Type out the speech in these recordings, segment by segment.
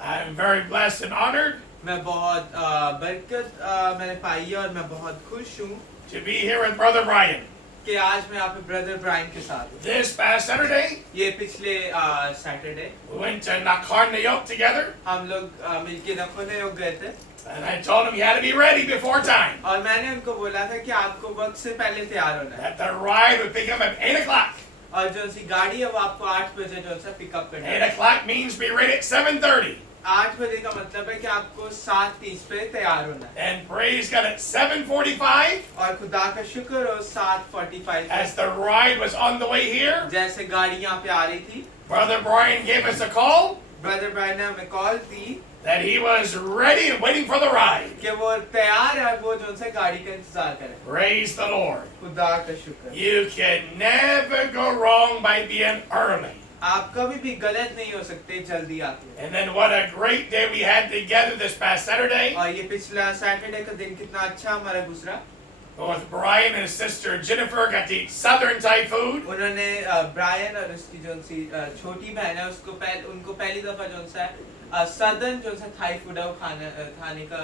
I'm very blessed and honored मैं बहुत बरकत मैंने पाई है और मैं बहुत खुश हूँ to be here with Brother Brian. कि आज मैं यहाँ पे ब्रदर ब्रायन के साथ हूँ। This past Saturday, ये पिछले Saturday we went to Nakarnayok together, हम लोग मिलके नखोनयोग गए थे and I told him he had to be ready before time. और मैंने उनको बोला था कि आपको वक्त से पहले तैयार होना है That the ride would pick him at 8 o'clock. और जो सी गाड़ी है वो आपको 8 बजे जो सा पिकअप करना 8 है। o'clock means be ready at 7:30. 8 बजे का मतलब है कि आपको 7:30 पे तैयार होना है And praise God at 7:45, और खुदा का शुक्र हो 7:45 as the ride was on the way here, जैसे गाड़ी यहाँ पे आ रही थी Brother Brian gave us a call brother Brian ने हमें कॉल दी that he was ready and waiting for the ride. कि वो तैयार है वो जो से गाड़ी का इंतजार करे। Praise the Lord. खुदा का शुक्र। You can never go wrong by being early. आप कभी भी गलत नहीं हो सकते जल्दी आके। And then what a great day we had together this past Saturday और ये पिछला सैटरडे का दिन कितना अच्छा हमारा गुजरा। with Brian and his sister Jennifer got to eat Southern Thai food. उन्होंने ब्रायन और उसकी जो सी छोटी बहन है उनको पहली दफा जो सा सदर्न जो सा थाई फूड है वो खाने का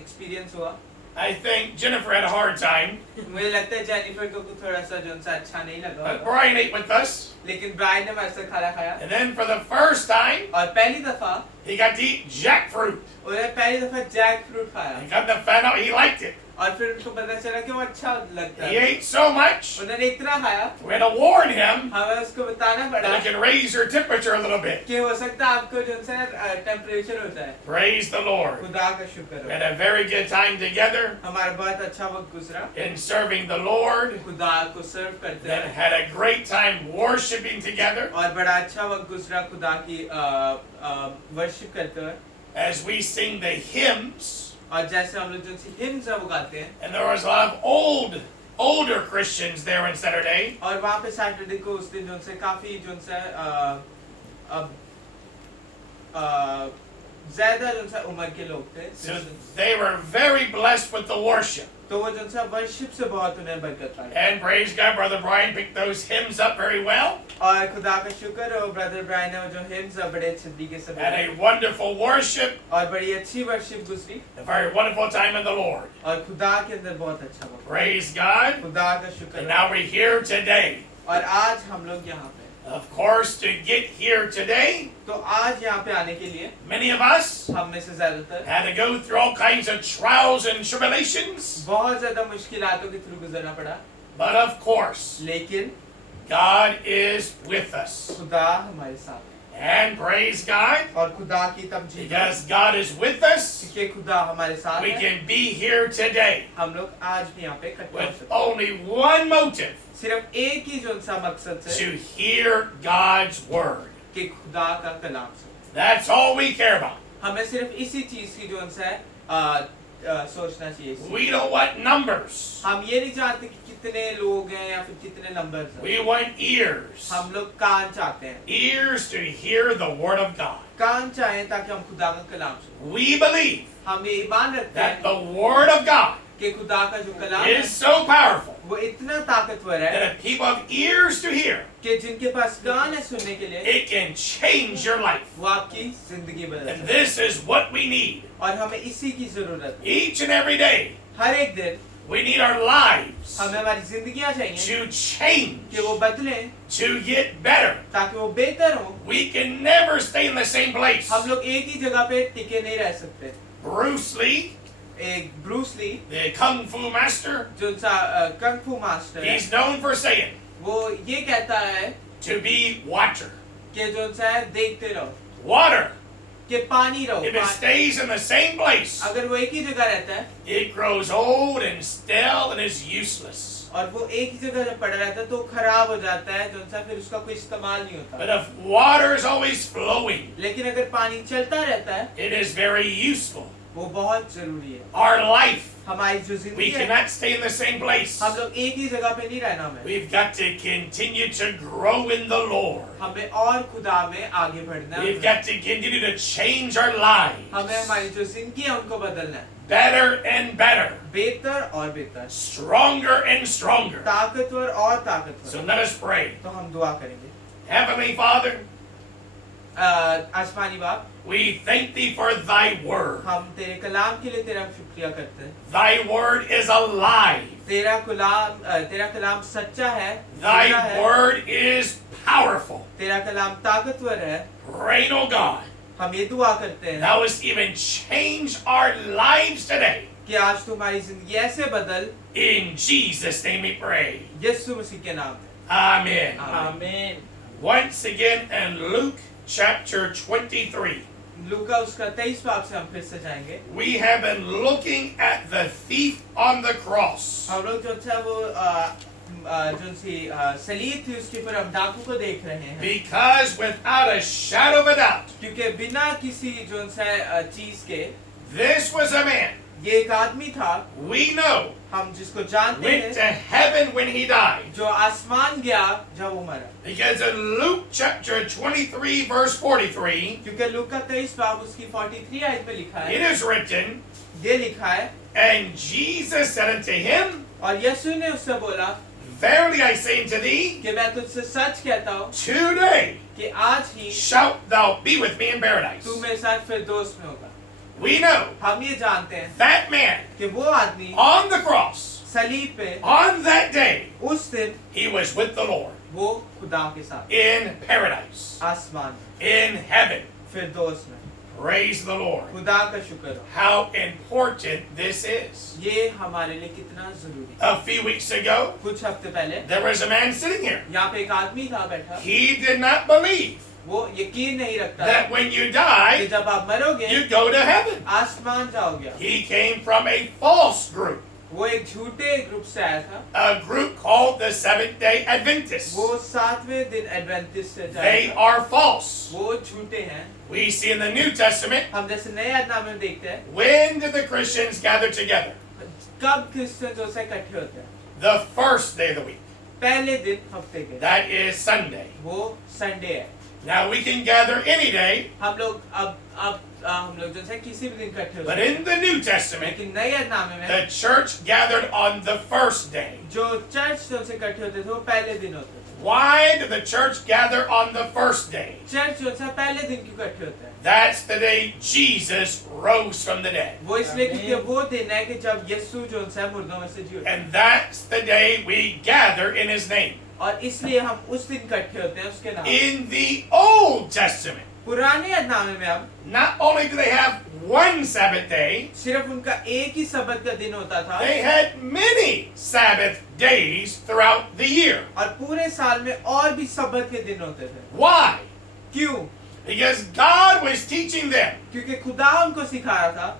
एक्सपीरियंस हुआ। I think Jennifer had a hard time, मुझे लगता है जेनिफर को थोड़ा सा जो सा अच्छा नहीं लगा but Brian ate with us. लेकिन ब्रायन ने हमारे साथ खाना खाया And then for the first time, और पहली दफा he got to eat jackfruit. उन्होंने पहली दफा जैक फ्रूट खाया And come to find out he liked it. और फिर उनको पता चला कि वो अच्छा लगता He है। ate so much, उन्होंने इतना खाया we had to warn him हमें उसको बताना that पड़ा it can raise your temperature a little bit. कि हो सकता है आपको जो सा टेम्परेचर हो जाए। Praise the Lord. खुदा का शुक्र We हो। had a very good time together हमारा बहुत अच्छा वक्त गुजरा in serving the Lord. खुदा को सर्व करते Then हैं had a great time worshiping together और बड़ा अच्छा वक्त गुजरा खुदा की वर्शिप करते हुए as we sing the hymns. और जैसे हम लोग जो सी हिम्स है वो गाते हैं And there was a lot of older Christians there on Saturday. और वहाँ पे सैटरडे को उस दिन जो से काफी जो से ज्यादा जो से उम्र के लोग थे So they were very blessed with the worship. तो वो जो सा वर्शिप से बहुत उन्हें बरकत पाई And praise God, Brother Brian picked those hymns up very well. और खुदा का शुक्र हो ब्रदर ब्रायन ने वो जो हिम्स है बड़े अच्छे तरीके से Had बनाए a wonderful worship, और बड़ी अच्छी वर्शिप गुजरी a very wonderful time in the Lord. और खुदा के अंदर बहुत अच्छा वक्त Praise God. खुदा का शुक्र And हो। now we're here today. और आज हम लोग यहाँ पे Of course, to get here today, तो आज यहाँ पे आने के लिए many of us हम में से ज्यादातर had to go through all kinds of trials and tribulations. बहुत ज्यादा मुश्किलातों के थ्रू गुजरना पड़ा But of course, लेकिन God is with us. खुदा हमारे साथ है And praise God, और खुदा की तब जी because God is with us, कि खुदा हमारे साथ we है can be here today हम लोग आज भी यहाँ पे इकट्ठे हो with सकते हैं only one motive, सिर्फ एक ही जो सा मकसद से to hear God's word. कि खुदा का कलाम सुने That's all we care about. हमें सिर्फ इसी चीज की जो सा सोचना चाहिए We don't want numbers. हम ये नहीं चाहते कि कितने लोग हैं या फिर कितने नंबर्स हैं We want ears. हम लोग कान चाहते हैं Ears to hear the word of God. कान चाहें ताकि हम खुदा का कलाम सुने We believe हम ये ईमान रखते that हैं the word of God कि खुदा का जो कलाम है is so powerful वो इतना ताकतवर है that if people have ears to hear, कि जिनके पास कान है सुनने के लिए it can change your life. वो आपकी जिंदगी बदल And सकते हैं this is what we need. और हमें इसी की जरूरत है Each and every day, हर एक दिन we need our lives हमें हमारी जिंदगियां चाहिए to change, कि वो बदलें to get better. ताकि वो बेहतर हो We can never stay in the same place. हम लोग एक ही जगह पे टिके नहीं रह सकते Bruce Lee, एक Bruce Lee the Kung Fu master, जो सा कंग फू मास्टर है he's known for saying, वो ये कहता है to be watcher. कि जो सा है देखते रहो Water, कि पानी रहो if it stays in the same place, अगर वो एक ही जगह रहता है it grows old and stale and is useless. और वो एक ही जगह जब पड़ा रहता है तो खराब हो जाता है जो सा फिर उसका कोई इस्तेमाल नहीं होता But if water is always flowing, लेकिन अगर पानी चलता रहता है it is very useful. वो बहुत जरूरी है Our life, हमारी जो we जिंदगी है cannot stay in the same place. हम लोग एक ही जगह पे नहीं रहना हमें We've got to continue to grow in the Lord. हमें और खुदा में आगे बढ़ना We've है got to continue to change our lives. हमें हमारी जो जिंदगी है उनको बदलना है Better and better. बेहतर और बेहतर Stronger and stronger. ताकतवर और ताकतवर So let us pray. तो हम दुआ करेंगे Heavenly Father, आसमानी बाप, we thank thee for thy word. हम तेरे कलाम के लिए तेरा शुक्रिया करते हैं। Thy word is alive. तेरा कलाम सच्चा है, Thy जिंदा है, word is powerful. तेरा कलाम ताकतवर है। Reign, O God. हम ये दुआ करते हैं Thou hast even changed our lives today. कि आज तुम्हारी जिंदगी ऐसे बदल, In Jesus' name we pray. यीशु मसीह के नाम में। Amen. आमीन। Once again in Luke chapter 23, लूका उसका 23 बाब से हम फिर से जाएंगे। we have been looking at the thief on the cross. हम लोग जो था वो जो सी सलीब थी उसके ऊपर हम डाकू को देख रहे हैं, Because without a shadow of a doubt, क्योंकि बिना किसी जो सा चीज के this was a man ये एक आदमी था, we know हम जिसको जानते went to हैं, heaven when he died. जो आसमान गया जब वो मरा। Because in Luke chapter 23 verse 43, क्योंकि लूका 23 बाब उसकी 43 आयत में लिखा it है, is written, ये लिखा है, and Jesus said unto him, और यीशु ने उससे बोला Verily I say unto thee, कि मैं तुझसे सच कहता हूँ today कि आज ही shalt thou be with me in paradise. तू मेरे साथ फिरदौस में होगा। We know हम ये जानते हैं that man कि वो आदमी on the cross, सलीब पे on that day, उस दिन he was with the Lord वो खुदा के साथ in paradise, आसमान में, in heaven. फिरदौस में। Praise the Lord. खुदा का शुक्र हो। How important this is. ये हमारे लिए कितना जरूरी है। A few weeks ago, कुछ हफ्ते पहले there was a man sitting here. यहाँ पे एक आदमी था बैठा, He did not believe वो यकीन नहीं रखता that था when you कि die, जब आप मरोगे you go to heaven. आसमान जाओगे। He came from a false group, वो एक झूठे ग्रुप से आया था, a group called the Seventh-day Adventists. वो 7वें दिन एडवेंटिस्ट से They जाया था। are false. वो झूठे हैं। We see in the New Testament, हम जैसे नए अध्याय में देखते हैं when did the Christians gather together? कब क्रिश्चियन जो से इकट्ठे होते हैं, The first day of the week. पहले दिन हफ्ते के, That is Sunday. वो संडे है। Now we can gather any day, हम लोग अब हम लोग जो है किसी भी दिन इकट्ठे होते but हैं, in the New Testament, लेकिन नए अध्याय में the church gathered on the first day. जो चर्च जो से इकट्ठे होते थे वो पहले दिन होते थे। Why did the church gather on the first day? Church जो है पहले दिन क्यों इकट्ठे होते हैं? That's the day Jesus rose from the dead. वो इसलिए क्योंकि वो दिन है कि जब यीशु जो है मुर्दों में से जी उठा, And that's the day we gather in his name. और इसलिए हम उस दिन इकट्ठे होते हैं उसके नाम। In the Old Testament, पुराने अध्याय में अब not only do they have one Sabbath day, सिर्फ उनका एक ही सब्त का दिन होता था, they had many Sabbath days throughout the year. और पूरे साल में और भी सब्त के दिन होते थे। Why? क्यों? Because God was teaching them. क्योंकि खुदा उनको सिखा रहा था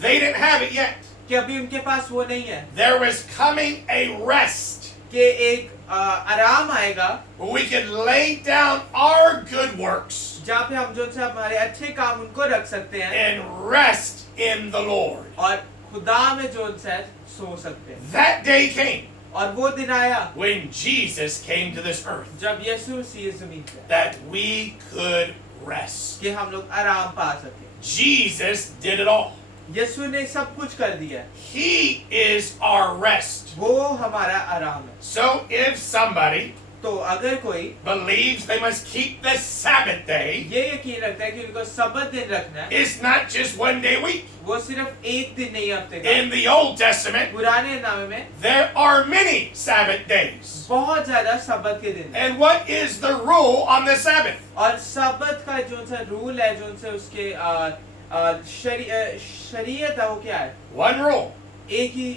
They didn't have it yet. कि अभी उनके पास वो नहीं है, There was coming a rest कि एक आराम आएगा where we could lay down our good works जहाँ पे हम जो है हमारे अच्छे काम उनको रख सकते हैं and rest in the Lord. और खुदा में जो है सो सकते हैं। That day came और वो दिन आया when Jesus came to this earth जब यीशु मसीह जमीन पे आया, that we could rest. कि हम लोग आराम पा सके। Jesus did it all. यीशु ने सब कुछ कर दिया, He is our rest. वो हमारा आराम है। So if somebody तो अगर कोई believes they must keep the Sabbath day, ये यकीन रखता है कि उनको सब्त दिन रखना है, it's not just one day a week. वो सिर्फ एक दिन नहीं हफ्ते का। In the Old Testament, पुराने नामे में there are many Sabbath days. बहुत ज्यादा सब्त के दिन है। And what is the rule on the Sabbath? और सब्त का जो सा रूल है, जो से उसके शरीयत है, वो क्या है? One rule. एक ही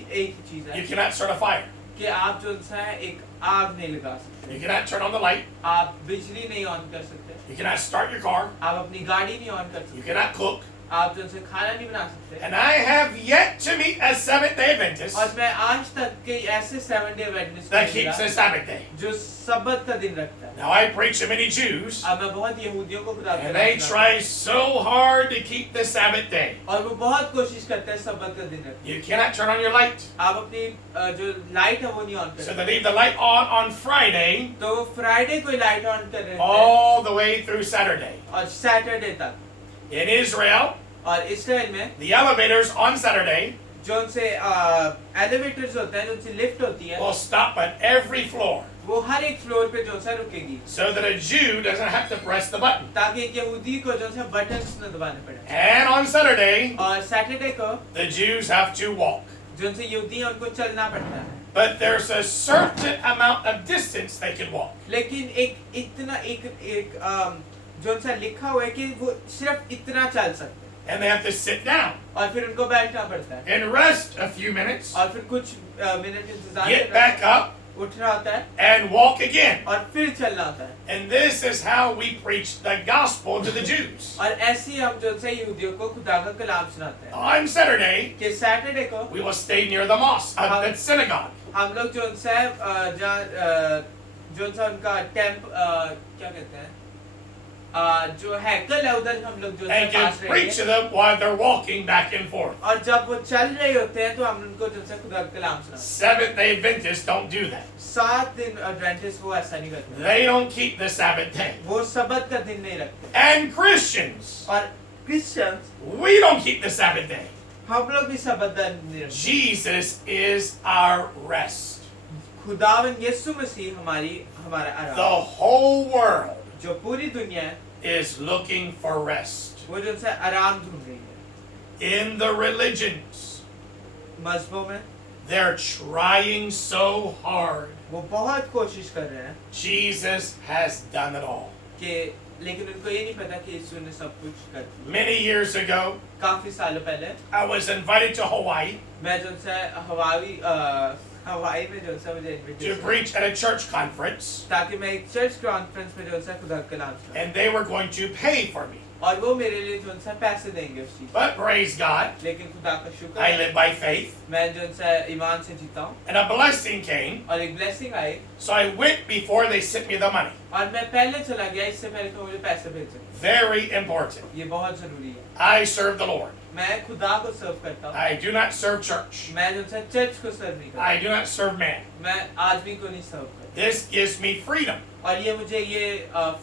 चीज You है cannot start a fire. कि आप जो सा एक आग नहीं लगा सकते, You cannot turn on the light. आप बिजली नहीं ऑन कर सकते, You cannot start your car. आप अपनी गाड़ी नहीं ऑन कर You सकते, cannot cook. आप जो से खाना नहीं बना सकते। And I have yet to meet a Seventh-day Adventist और मैं आज तक के ऐसे 7 day Adventist that keeps the Sabbath day. जो सब्त का दिन रखता है। Now I preach to many Jews, अब मैं बहुत यहूदियों को खुदा and they try so hard to keep the Sabbath day. और वो बहुत कोशिश करते हैं सब्त का दिन रखने। You cannot turn on your light. आप अपनी जो लाइट है वो नहीं ऑन So करते, they leave the light on Friday तो वो फ्राइडे को लाइट ऑन कर रहे हैं all the way through Saturday. और सैटरडे तक। In Israel, और इसराइल में the elevators on Saturday जो उनसे एलिवेटर्स होते हैं, जो उनसे लिफ्ट होती है, will stop at every floor. वो हर एक फ्लोर पे जो सा रुकेगी, so that a Jew doesn't have to press the button. ताकि एक यहूदी को जो सा बटन्स न दबाने पड़े। And on Saturday, और सैटरडे को the Jews have to walk. जो से यहूदी हैं उनको चलना पड़ता है, But there's a certain amount of distance they can walk. लेकिन एक इतना एक जो सा लिखा हुआ है कि वो सिर्फ इतना चल सकते हैं, And they have to sit down और फिर उनको बैठना पड़ता है, and rest a few minutes, और फिर कुछ मिनट इंतजार get करना back होता है, up, उठना होता है and walk again. और फिर चलना होता है। And this is how we preach the gospel to the Jews. और ऐसे ही हम जो से यहूदियों को खुदा का कलाम सुनाते हैं On Saturday, कि सैटरडे को we will stay near the mosque, the synagogue. हम लोग जो उनसे जो सा उनका क्या कहते हैं, जो हैकल है उधर हम लोग जो And can pass preach to रहेंगे, them while they're walking back and forth. और जब वो चल रहे होते हैं तो हम उनको जो से खुदा का कलाम सुनाते Seventh-day Adventists don't do that. हैं। 7 दिन एडवेंटिस्ट वो ऐसा नहीं करते, They don't keep the Sabbath day. वो सबत का दिन नहीं रखते। And Christians, और Christians we don't keep the Sabbath day. हम लोग भी सबत का दिन नहीं रखते। Jesus is our rest. खुदावन यीशु मसीह हमारा The आराम, whole world जो पूरी दुनिया है is looking for rest. वो जो से आराम ढूंढ रही है। In the religions, मजहबों में they're trying so hard. वो बहुत कोशिश कर रहे हैं Jesus has done it all. कि, लेकिन उनको ये नहीं पता कि यीशु ने सब कुछ कर दिया। Many years ago, काफी सालों पहले I was invited to Hawaii मैं जो से हवाई में जो से मुझे to invitation, preach at a church conference, ताकि मैं एक चर्च कॉन्फ्रेंस में जो से खुदा का कलाम सुनाऊं, and they were going to pay for me. और वो मेरे लिए जो से पैसे देंगे उस चीज, But praise God, लेकिन खुदा का शुक्र I है, live by faith, मैं जो से ईमान से जीता हूँ, and a blessing came, और एक blessing I, so I went before they sent me the money. और मैं पहले चला गया, इससे पहले तो मुझे पैसे भेजे। Very important. ये बहुत जरूरी है। I serve the Lord. मैं खुदा को सर्व करता हूँ, I do not serve church. मैं जो से चर्च को सर्व नहीं करता, I do not serve man. मैं आदमी को नहीं सर्व करता। This gives me freedom और ये मुझे ये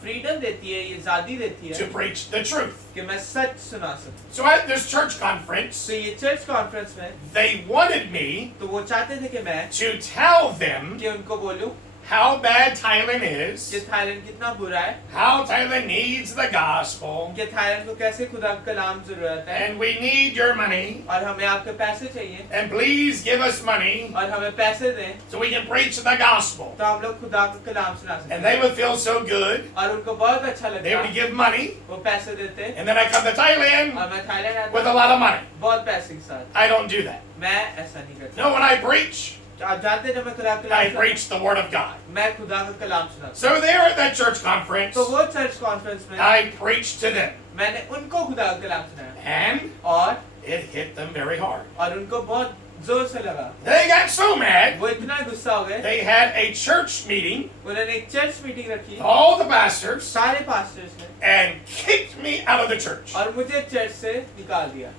फ्रीडम देती है, ये आजादी देती to है preach the truth. कि मैं सच सुना सकूं। So at this church conference, तो ये चर्च कॉन्फ्रेंस में they wanted me तो वो चाहते थे कि मैं to tell them कि उनको बोलूं how bad Thailand is, कि थाईलैंड कितना बुरा है, how Thailand needs the gospel, कि थाईलैंड को कैसे खुदा का कलाम जरूरत है, and we need your money, और हमें आपके पैसे चाहिए, and please give us money और हमें पैसे दें so we can preach the gospel. तो हम लोग खुदा का कलाम सुना And सकते they हैं। would feel so good. और उनको बहुत अच्छा They would लगता, give money, वो पैसे देते, and then I come to Thailand और मैं थाईलैंड with a आता lot of money. बहुत पैसे के साथ। I don't do that. मैं ऐसा नहीं करता। No, when I preach, आप जानते हैं जब मैं खुदा का I कलाम preach the word of God. मैं खुदा का कलाम सुनाता So there at that church conference, हूं। तो वो चर्च कॉन्फ्रेंस में I preached to them, मैंने उनको खुदा का कलाम सुनाया, and और it hit them very hard. उनको बहुत जोर से लगा। They got so mad, वो इतना गुस्सा हो गए, they had a church meeting, उन्होंने एक चर्च मीटिंग रखी all the pastors, सारे पास्टर्स ने, and kicked me out of the church. और मुझे चर्च से निकाल दिया।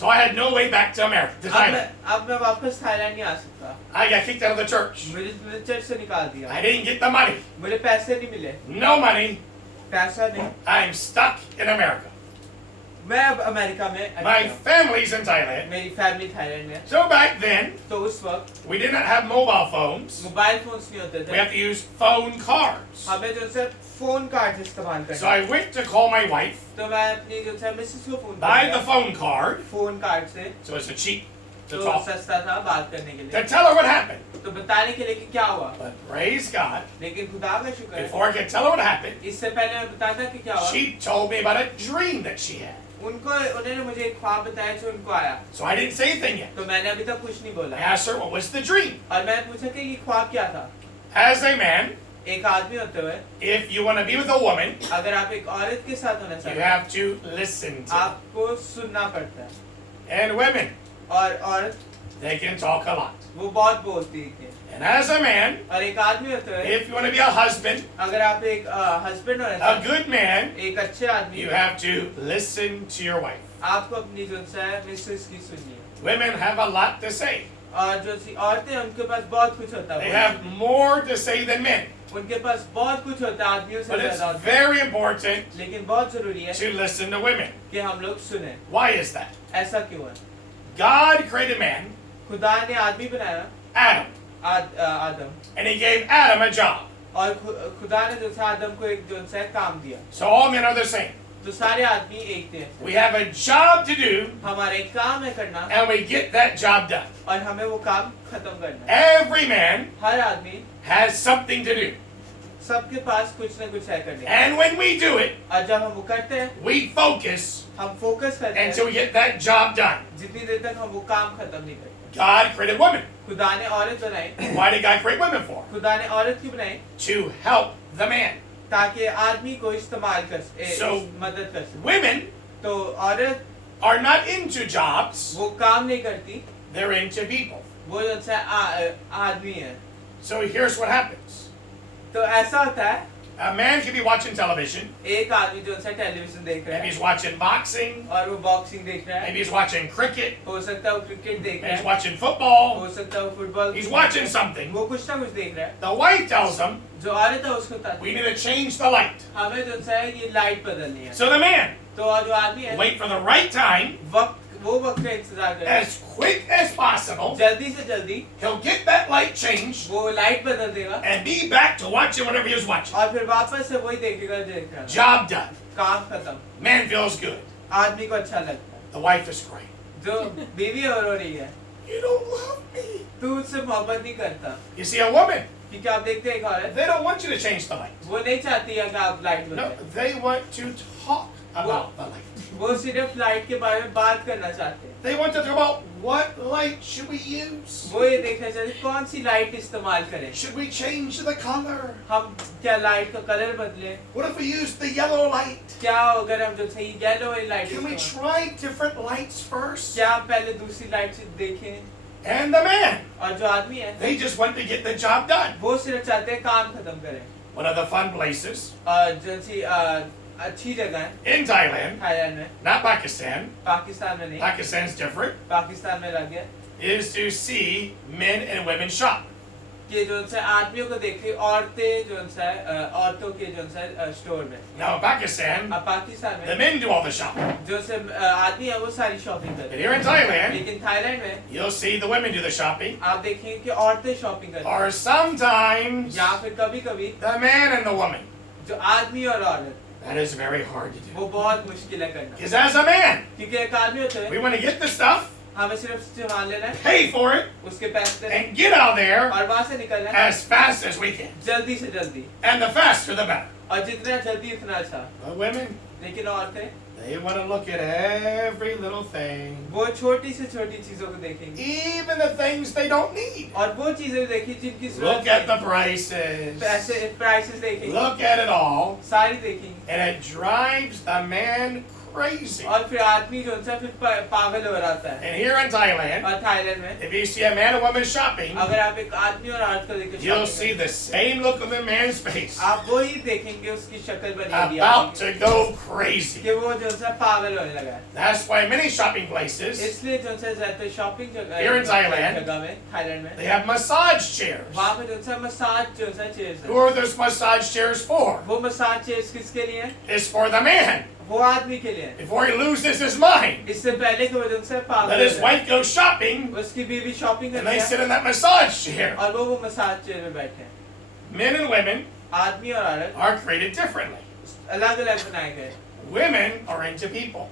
So I had no way back to America, to Thailand. अब मैं वापस थाईलैंड नहीं आ सकता, I got kicked out of the church. मुझे चर्च से निकाल दिया, I didn't get the money. मुझे पैसे नहीं मिले, No money. पैसा नहीं, I'm stuck in America. मैं अब अमेरिका में अटक My गया। family's in Thailand. मेरी फैमिली थाईलैंड में, So back then, तो उस वक्त we did not have mobile phones. Mobile phones नहीं होते We थे, have to use phone cards. हमें जो से फोन कार्ड इस्तेमाल So करना, I went to call my wife, तो मैं अपनी जो से मिसेस को फोन buy किया, the phone card, phone card से, so it's a cheap to तो talk, सस्ता था बात करने के to लिए, tell her what happened. तो बताने के लिए कि क्या हुआ। But praise God, लेकिन खुदा का शुक्र है, before I could tell her what happened, इससे पहले मैं बताता कि क्या हुआ, she told me about a dream that she had. उन्होंने मुझे एक ख्वाब बताया जो उनको आया, So I didn't say anything yet. तो मैंने अभी तक कुछ नहीं I बोला, asked her what was the dream. और मैंने पूछा कि ये ख्वाब क्या था। As a man, एक आदमी होते हुए if you want to be with a woman, अगर आप एक औरत के साथ होना you चाहते हैं, have to listen to her. आपको सुनना पड़ता है, And women, और औरत they can talk a lot. वो बहुत बोलती है। And as a man, और एक आदमी होते हुए if you want to be a husband, अगर आप एक हस्बैंड होना a चाहते good man, हैं, एक अच्छे आदमी, you have to listen to your wife. आपको अपनी जो है मिसेस की सुनिए। Women have a lot to say. और जो सी औरतें हैं, उनके पास बहुत कुछ होता They है, have more to say than men. उनके पास बहुत कुछ होता है आदमियों से But it's ज्यादा होता है, very important लेकिन बहुत जरूरी है to listen to women. कि हम लोग सुने। Why is that? ऐसा क्यों है? God created man, खुदा ने आदमी बनाया, Adam. आदम, and he gave Adam a job. और खुदा ने जो सा आदम को एक जो सा काम दिया, So all men are the same. तो सारे आदमी एक थे। We have a job to do, हमारा एक काम है करना, and we get that job done. और हमें वो काम खत्म करना है। Every man हर आदमी, has something to do. सबके पास कुछ न कुछ है करने का। And when we do it, और जब हम वो करते हैं, we focus हम फोकस करते until हैं we get that job done. जितनी देर तक हम वो काम खत्म नहीं करते। God created women. खुदा ने औरत बनाई। Why did God create women for? खुदा ने औरत क्यों बनाई? To help the man. ताकि आदमी को इस्तेमाल कर So, मदद कर सके। Women तो औरत are not into jobs, वो काम नहीं करती, they're into people. वो जो सा आदमी है। So here's what happens. तो ऐसा होता है, A man can be watching television. एक आदमी जो सा टेलीविजन देख रहा Maybe है he's watching boxing. और वो बॉक्सिंग देख रहा है, Maybe he's watching cricket. हो सकता है वो क्रिकेट देख Maybe रहा he's है, watching football. हो सकता है वो फुटबॉल, He's watching something. वो कुछ ना कुछ देख रहा है। The wife tells him, जो औरत है उसको बताती we है, need to change the light. हमें जो सा है ये लाइट बदलनी है। So the man तो और जो आदमी है, wait for the right time, वो वक्त का इंतजार करे, as quick as possible. जल्दी से जल्दी He'll get that light changed वो लाइट बदल देगा and be back to watching whatever he was watching. और फिर वापस से वही देखेगा जो देख रहा है। Job done. काम खत्म, Man feels good. आदमी को अच्छा लगता है। The wife is great. जो बीवी और रो रही है, You don't love me. तू उससे मोहब्बत नहीं करता, You see, a woman, क्योंकि आप देखते हैं एक औरत, they don't want you to change the light. वो नहीं चाहती है कि आप लाइट No, बदलें, they want to talk about the light. वो सिर्फ लाइट के बारे में बात करना चाहते हैं। They want to talk about what light should we use? वो ये देखना चाहते हैं कौन सी लाइट इस्तेमाल करें, Should we change the color? हम क्या लाइट का कलर बदलें, What if we use the yellow light? क्या अगर हम जो सही येलो वाली लाइट Can we इस्तेमाल, try different lights first? क्या हम पहले दूसरी लाइट से देखें। And the man, और जो आदमी है, they just want to get the job done. वो सिर्फ चाहते हैं काम खत्म करें। One of the fun places जो सी अच्छी जगह है in Thailand, थाईलैंड में, not Pakistan, पाकिस्तान में नहीं, Pakistan's different, पाकिस्तान में अलग है, is to see men and women shop. कि जो है आदमियों को देखे औरतें जो है औरतों के जो है स्टोर में। Now in Pakistan, अब पाकिस्तान the में men do all the shopping. जो से आदमी है वो सारी शॉपिंग But करते here in हैं, Thailand, लेकिन थाईलैंड में you'll see the women do the shopping, आप देखेंगे कि औरतें शॉपिंग करती हैं, or sometimes या फिर कभी कभी the man and the woman. जो आदमी और औरत, That is very hard to do. वो बहुत मुश्किल है करना, Because as a man, क्योंकि एक आदमी होते we हैं, want to get the stuff, हमें सिर्फ सामान लेना है, pay for it, उसके पैसे देने and get out there और वहां से निकलना है as fast as we can. जल्दी से जल्दी, And the faster the better. और जितना जल्दी उतना अच्छा। But women, लेकिन औरतें they want to look at every little thing, वो छोटी से छोटी चीजों को देखेंगी even the things they don't need. और वो चीजें देखी जिनकी Look जरूरत at the नहीं। prices. पैसे प्राइसेस देखेंगी, Look at it all. सारी देखेंगी, And it drives the man crazy. और फिर आदमी जो है फिर पागल हो जाता है। And here in Thailand, और थाईलैंड में if you see a man and woman shopping, अगर आप एक आदमी और औरत को देखें you'll shopping see में, the same look on the man's face, आप वो ही देखेंगे उसकी शक्ल बनी हुई about है to go crazy. कि वो जो है पागल होने लगा है। That's why many shopping places, इसलिए जो है ज्यादा शॉपिंग Here in Thailand, जगह में, थाईलैंड में, they have massage chairs. वहाँ पे जो है मसाज जो है चेयर्स Who है। are those massage chairs for? वो मसाज चेयर्स किसके लिए हैं? It's for the man. वो आदमी के लिए हैं। Before he loses his mind, इससे पहले कि वो जो है let पागल his हो जाए। wife go shopping, उसकी बीवी शॉपिंग and करती they है sit in that massage chair. और वो मसाज चेयर में बैठे हैं। Men and women आदमी और औरत are created differently. अलग अलग बनाए गए। Women are into people.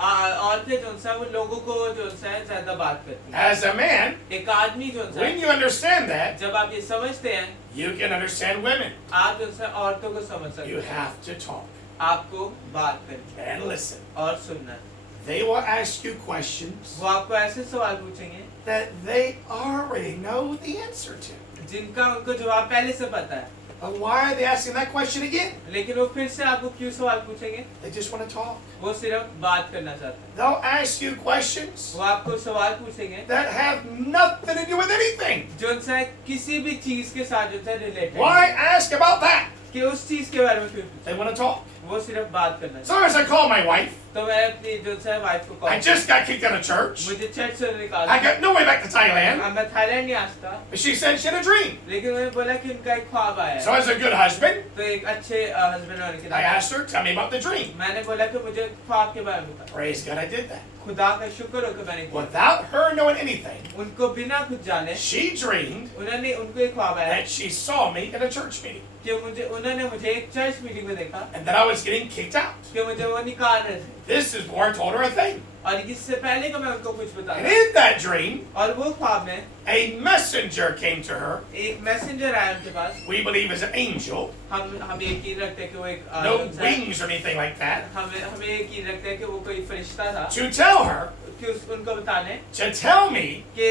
औरतें जो है वो लोगों को जो है ज्यादा बात करती हैं। As a man, एक आदमी जो है when you understand that, जब आप ये समझते हैं, you can understand women. आप जो है औरतों को समझ सकते You हैं। have to talk आपको बात करनी है and listen. और सुनना है। They will ask you questions वो आपको ऐसे सवाल पूछेंगे that they already know the answer to. जिनका उनको जवाब पहले से पता है, But why are they asking that question again? लेकिन वो फिर से आपको क्यों सवाल पूछेंगे? They just want to talk. वो सिर्फ बात करना चाहते हैं। They'll ask you questions वो आपको सवाल पूछेंगे that have nothing to do with anything. जो उनसे किसी भी चीज के साथ जो है related Why ask about that? कि उस चीज के बारे में क्यों पूछें? They want to talk. वो सिर्फ बात करना चाहते Sometimes I call my wife हैं। तो मैं अपनी जो है वाइफ को I call just got kicked out of church. मुझे चर्च से निकाल I got no way back to Thailand. अब मैं थाईलैंड नहीं आ सकता But she said she had a dream. लेकिन उन्होंने बोला कि उनका एक ख्वाब आया So as a good husband, तो एक अच्छे हस्बैंड होने के I नाते asked her, tell me about the dream. मैंने बोला कि मुझे ख्वाब के बारे में बता Praise God, I did that. खुदा का शुक्र हो कि मैंने किया Without her knowing anything, उनको बिना कुछ जाने she dreamed उनको एक ख्वाब आया that she saw me at a church meeting कि उन्होंने मुझे एक चर्च मीटिंग में देखा and that I was getting kicked out. कि मुझे वो निकाल रहे थे This is before I told her a thing. और इससे पहले कि मैं उनको कुछ And बताया in that dream, और वो ख्वाब में a messenger came to her. एक मैसेंजर आया उनके पास We believe is an angel. हम यकीन रखते हैं कि वो एक No उनसे- wings or anything like that. हमें यकीन रखते हैं कि वो कोई फरिश्ता था To tell her, कि उनको बताने to tell me कि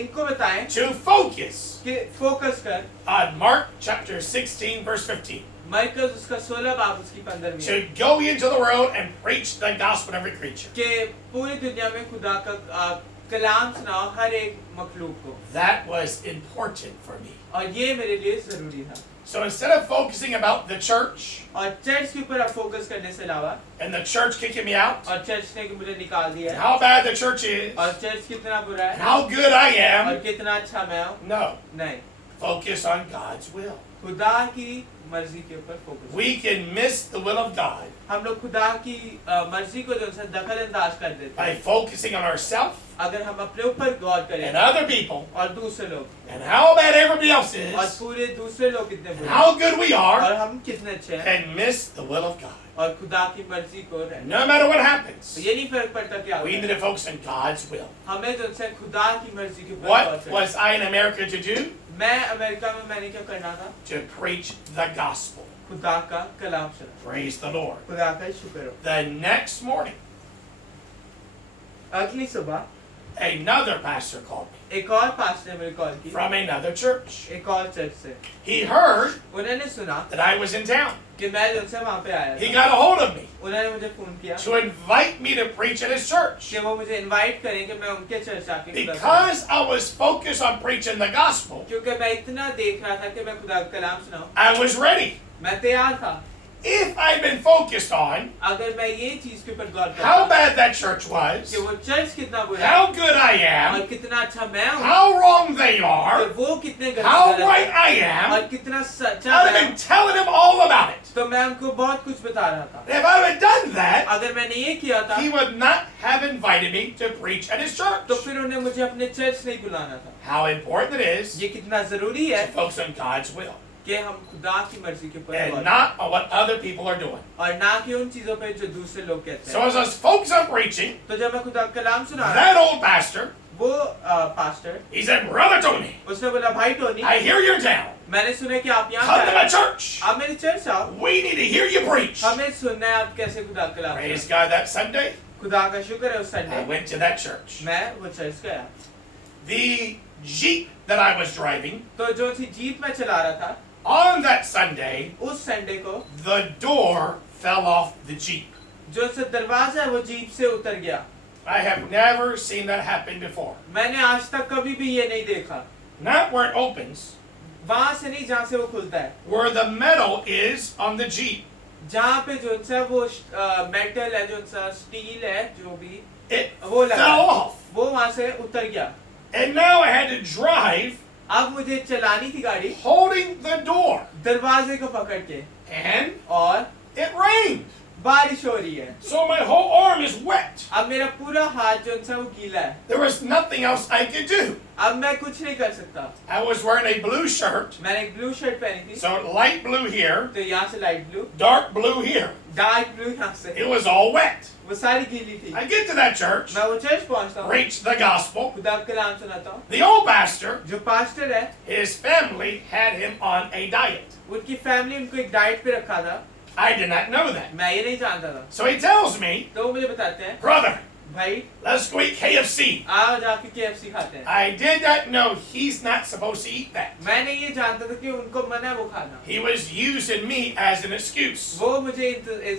इनको बताएं to focus कि फोकस कर on Mark chapter 16, verse 15. मरकज उसका 16 बाब उसकी 15 To go into the world and preach the gospel to every creature. कि पूरी दुनिया में खुदा का कलाम सुनाओ हर एक मखलूक को That was important for me. और ये मेरे लिए जरूरी था So instead of focusing about the church और चर्च के ऊपर अब फोकस करने से अलावा and the church kicking me out, और चर्च ने मुझे निकाल दिया and है how bad the church is, और चर्च कितना बुरा and है how good I और am, कितना अच्छा मैं हूँ no. नहीं Focus on God's will. खुदा की मर्जी के ऊपर focus We can miss the will of God हम लोग खुदा की मर्जी को जो है दखल अंदाज कर देते by हैं focusing on ourselves अगर हम अपने ऊपर गौर and करें other people और दूसरे लोग and how bad everybody else और is पूरे दूसरे लोग कितने and बुरे how good we और are हम कितने अच्छे हैं and miss the will of God. और खुदा की मर्जी को रहना No matter what happens, तो ये नहीं फर्क पड़ता क्या we होता need है to focus on God's will. हमें जो है खुदा की मर्जी के ऊपर गौर What करना was I in America to do? मैं अमेरिका में मैंने क्या करना था To preach the gospel. खुदा का कलाम सुना Praise the Lord. खुदा का शुक्र हो The next morning, अगली सुबह another pastor called me एक और पास्टर ने मेरी कॉल की from another church. एक और चर्च से He heard उन्होंने सुना that I was in town. कि मैं जो है वहाँ पे आया He था got a hold of me उन्होंने मुझे फोन किया to invite me to preach at his church. कि वो मुझे इनवाइट करें कि मैं उनके चर्च आके खुदा का- Because I was focused on preaching the gospel, क्योंकि मैं इतना देख रहा था कि मैं खुदा का कलाम सुनाऊं I was ready. मैं तैयार था If I'd been focused on अगर मैं ये चीज के ऊपर गौर how करता bad that church was, कि वो चर्च कितना बुरा है how good I और am, कितना अच्छा मैं हूँ how wrong they और are, वो कितने how गलत right है I am, और कितना सच्चा I'd have मैं been हूँ telling him all about it. तो मैं उनको बहुत कुछ बता रहा था And if I had done that, अगर मैंने ये किया था he would not have invited me to preach at his church. तो फिर उन्हें मुझे अपने चर्च नहीं बुलाना था How important it is ये कितना जरूरी to है focus on God's will कि हम खुदा की मर्जी के ऊपर and गौर not on what other people are doing. करें और ना कि उन चीजों पे जो दूसरे लोग कहते So हैं as I was focused on preaching, तो जब मैं खुदा का कलाम सुना रहा that old pastor, वो pastor he said, Brother Tony, उसने बोला भाई Tony I hear you're down. मैंने सुना कि आप यहाँ Come to पे my आए church. आप मेरे चर्च आओ We need to hear you preach. हमें सुनना है आप कैसे खुदा का कलाम Praise सुनाते God, that Sunday, हैं। खुदा का शुक्र है उस I Sunday went to that church. मैं वो चर्च गया The Jeep that I was driving, तो जो थी जीप में चला रहा था on that Sunday, उस संडे को the door fell off the Jeep. जो से दरवाजा है वो जीप से उतर गया I have never seen that happen before. मैंने आज तक कभी भी ये नहीं देखा Not where it opens, वहां से नहीं जहाँ से वो खुलता है where the metal is on the Jeep. जहाँ पे जो सा वो मेटल है जो सा स्टील है जो भी It वो लगा fell off. वो वहां से उतर गया And now I had to drive अब मुझे चलानी थी गाड़ी holding the door. दरवाजे को पकड़ के And और it rained. बारिश हो रही है So my whole arm is wet. अब मेरा पूरा हाथ जो सा वो गीला है There was nothing else I could do. अब मैं कुछ नहीं कर सकता I was wearing a blue shirt. मैंने एक ब्लू शर्ट पहनी थी So light blue here, तो यहाँ से light blue dark blue here. Dark blue यहाँ से It was all wet. वो सारी गीली थी I get to that church, मैं वो चर्च पहुंचता हूँ preach the gospel. खुदा का कलाम सुनाता हूँ The old pastor, जो पास्टर है his family had him on a diet. उनकी फैमिली उनको एक डाइट पे रखा था I did not know that. मैं ये नहीं जानता था So he tells me, तो वो मुझे बताते हैं Brother, भाई let's go eat KFC. आओ जाके KFC खाते हैं I did not know he's not supposed to eat that. मैंने ये जानता था कि उनको मना है वो खाना He was using me as an excuse. वो मुझे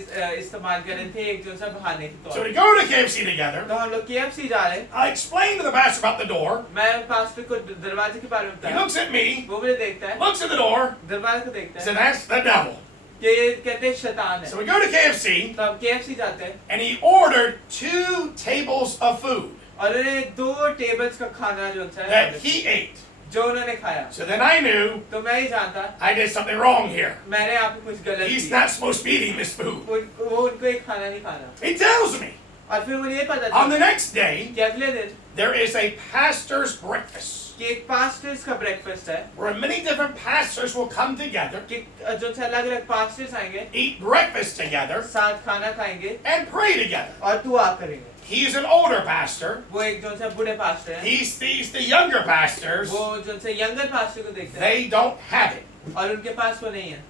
इस्तेमाल कर रहे थे एक जो सा बहाने के So तौर we go to KFC together. तो हम लोग KFC जा रहे हैं I explained to the pastor about the door. मैं पास्टर को दरवाजे के बारे में He बताया looks at me, वो मुझे देखता है looks at the door, दरवाजे को देखता said, है That's the devil. कि ये कहते हैं शैतान है। So we go to KFC, तो हम KFC जाते हैं and he ordered 2 tables of food और उन्हें 2 टेबल्स का खाना जो है that he ate. जो उन्होंने खाया, So then I knew तो मैं ही जानता I did something wrong here. मैंने यहाँ पे कुछ गलत He's किया। not supposed to be eating this food. वो उनको एक खाना नहीं खाना। He tells me और फिर मुझे ये पता on the चला next day कि अगले दिन there is a pastor's breakfast कि एक पास्टर्स का ब्रेकफास्ट है where many different pastors will come together, कि जो से अलग अलग पास्टर्स आएंगे, eat breakfast together, साथ खाना खाएंगे and pray together. और दुआ करेंगे। He's an older pastor. वो एक जो से बूढ़े पास्टर हैं, He sees the younger pastors. वो जो से यंगर पास्टर को देखते हैं They don't have it. और उनके पास वो नहीं है।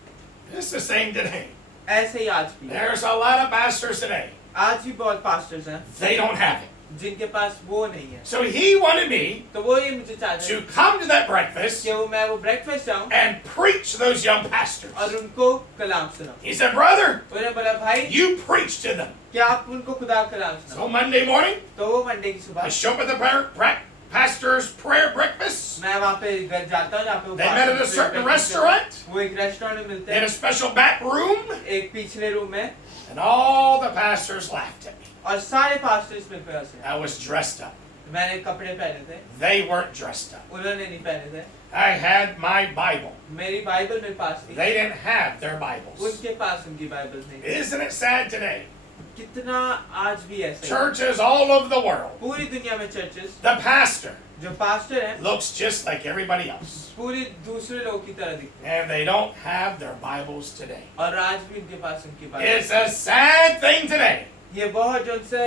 It's the same today. ऐसे ही आज भी There's a lot of pastors today. आज भी बहुत पास्टर्स हैं They don't have it. जिनके पास वो नहीं है। So he wanted me तो वो ये मुझे चाहते to हैं come to that breakfast कि मैं वो ब्रेकफास्ट जाऊं and preach to those young pastors. और उनको कलाम सुनाऊं। He said, brother, उन्होंने बोला भाई you preach to them. क्या आप उनको खुदा कलाम So सुनाओ। Monday morning, तो वो मंडे की I सुबह show up at the pastor's prayer breakfast. मैं वहाँ पे घर जाता हूँ जहाँ पे वो They met at a certain restaurant वो एक रेस्टोरेंट में मिलते in हैं a special back room, एक पिछले रूम में and all the pastors laughed at me. और सारे पास्टर्स मेरे पे हंसे। I was dressed up. मैंने कपड़े पहने थे, They weren't dressed up. उन्होंने नहीं पहने थे। I had my Bible. मेरी बाइबल मेरे पास थी, They didn't have their Bibles. उनके पास उनकी बाइबल नहीं थी। Isn't it sad today? कितना आज भी ऐसा है। Churches all over the world. पूरी दुनिया में चर्चेस The pastor जो पास्टर हैं looks just like everybody else. पूरी दूसरे लोगों की तरह दिखते And they don't have their Bibles today. हैं और आज भी उनके पास उनकी It's Bible. a sad thing today. ये बहुत जो से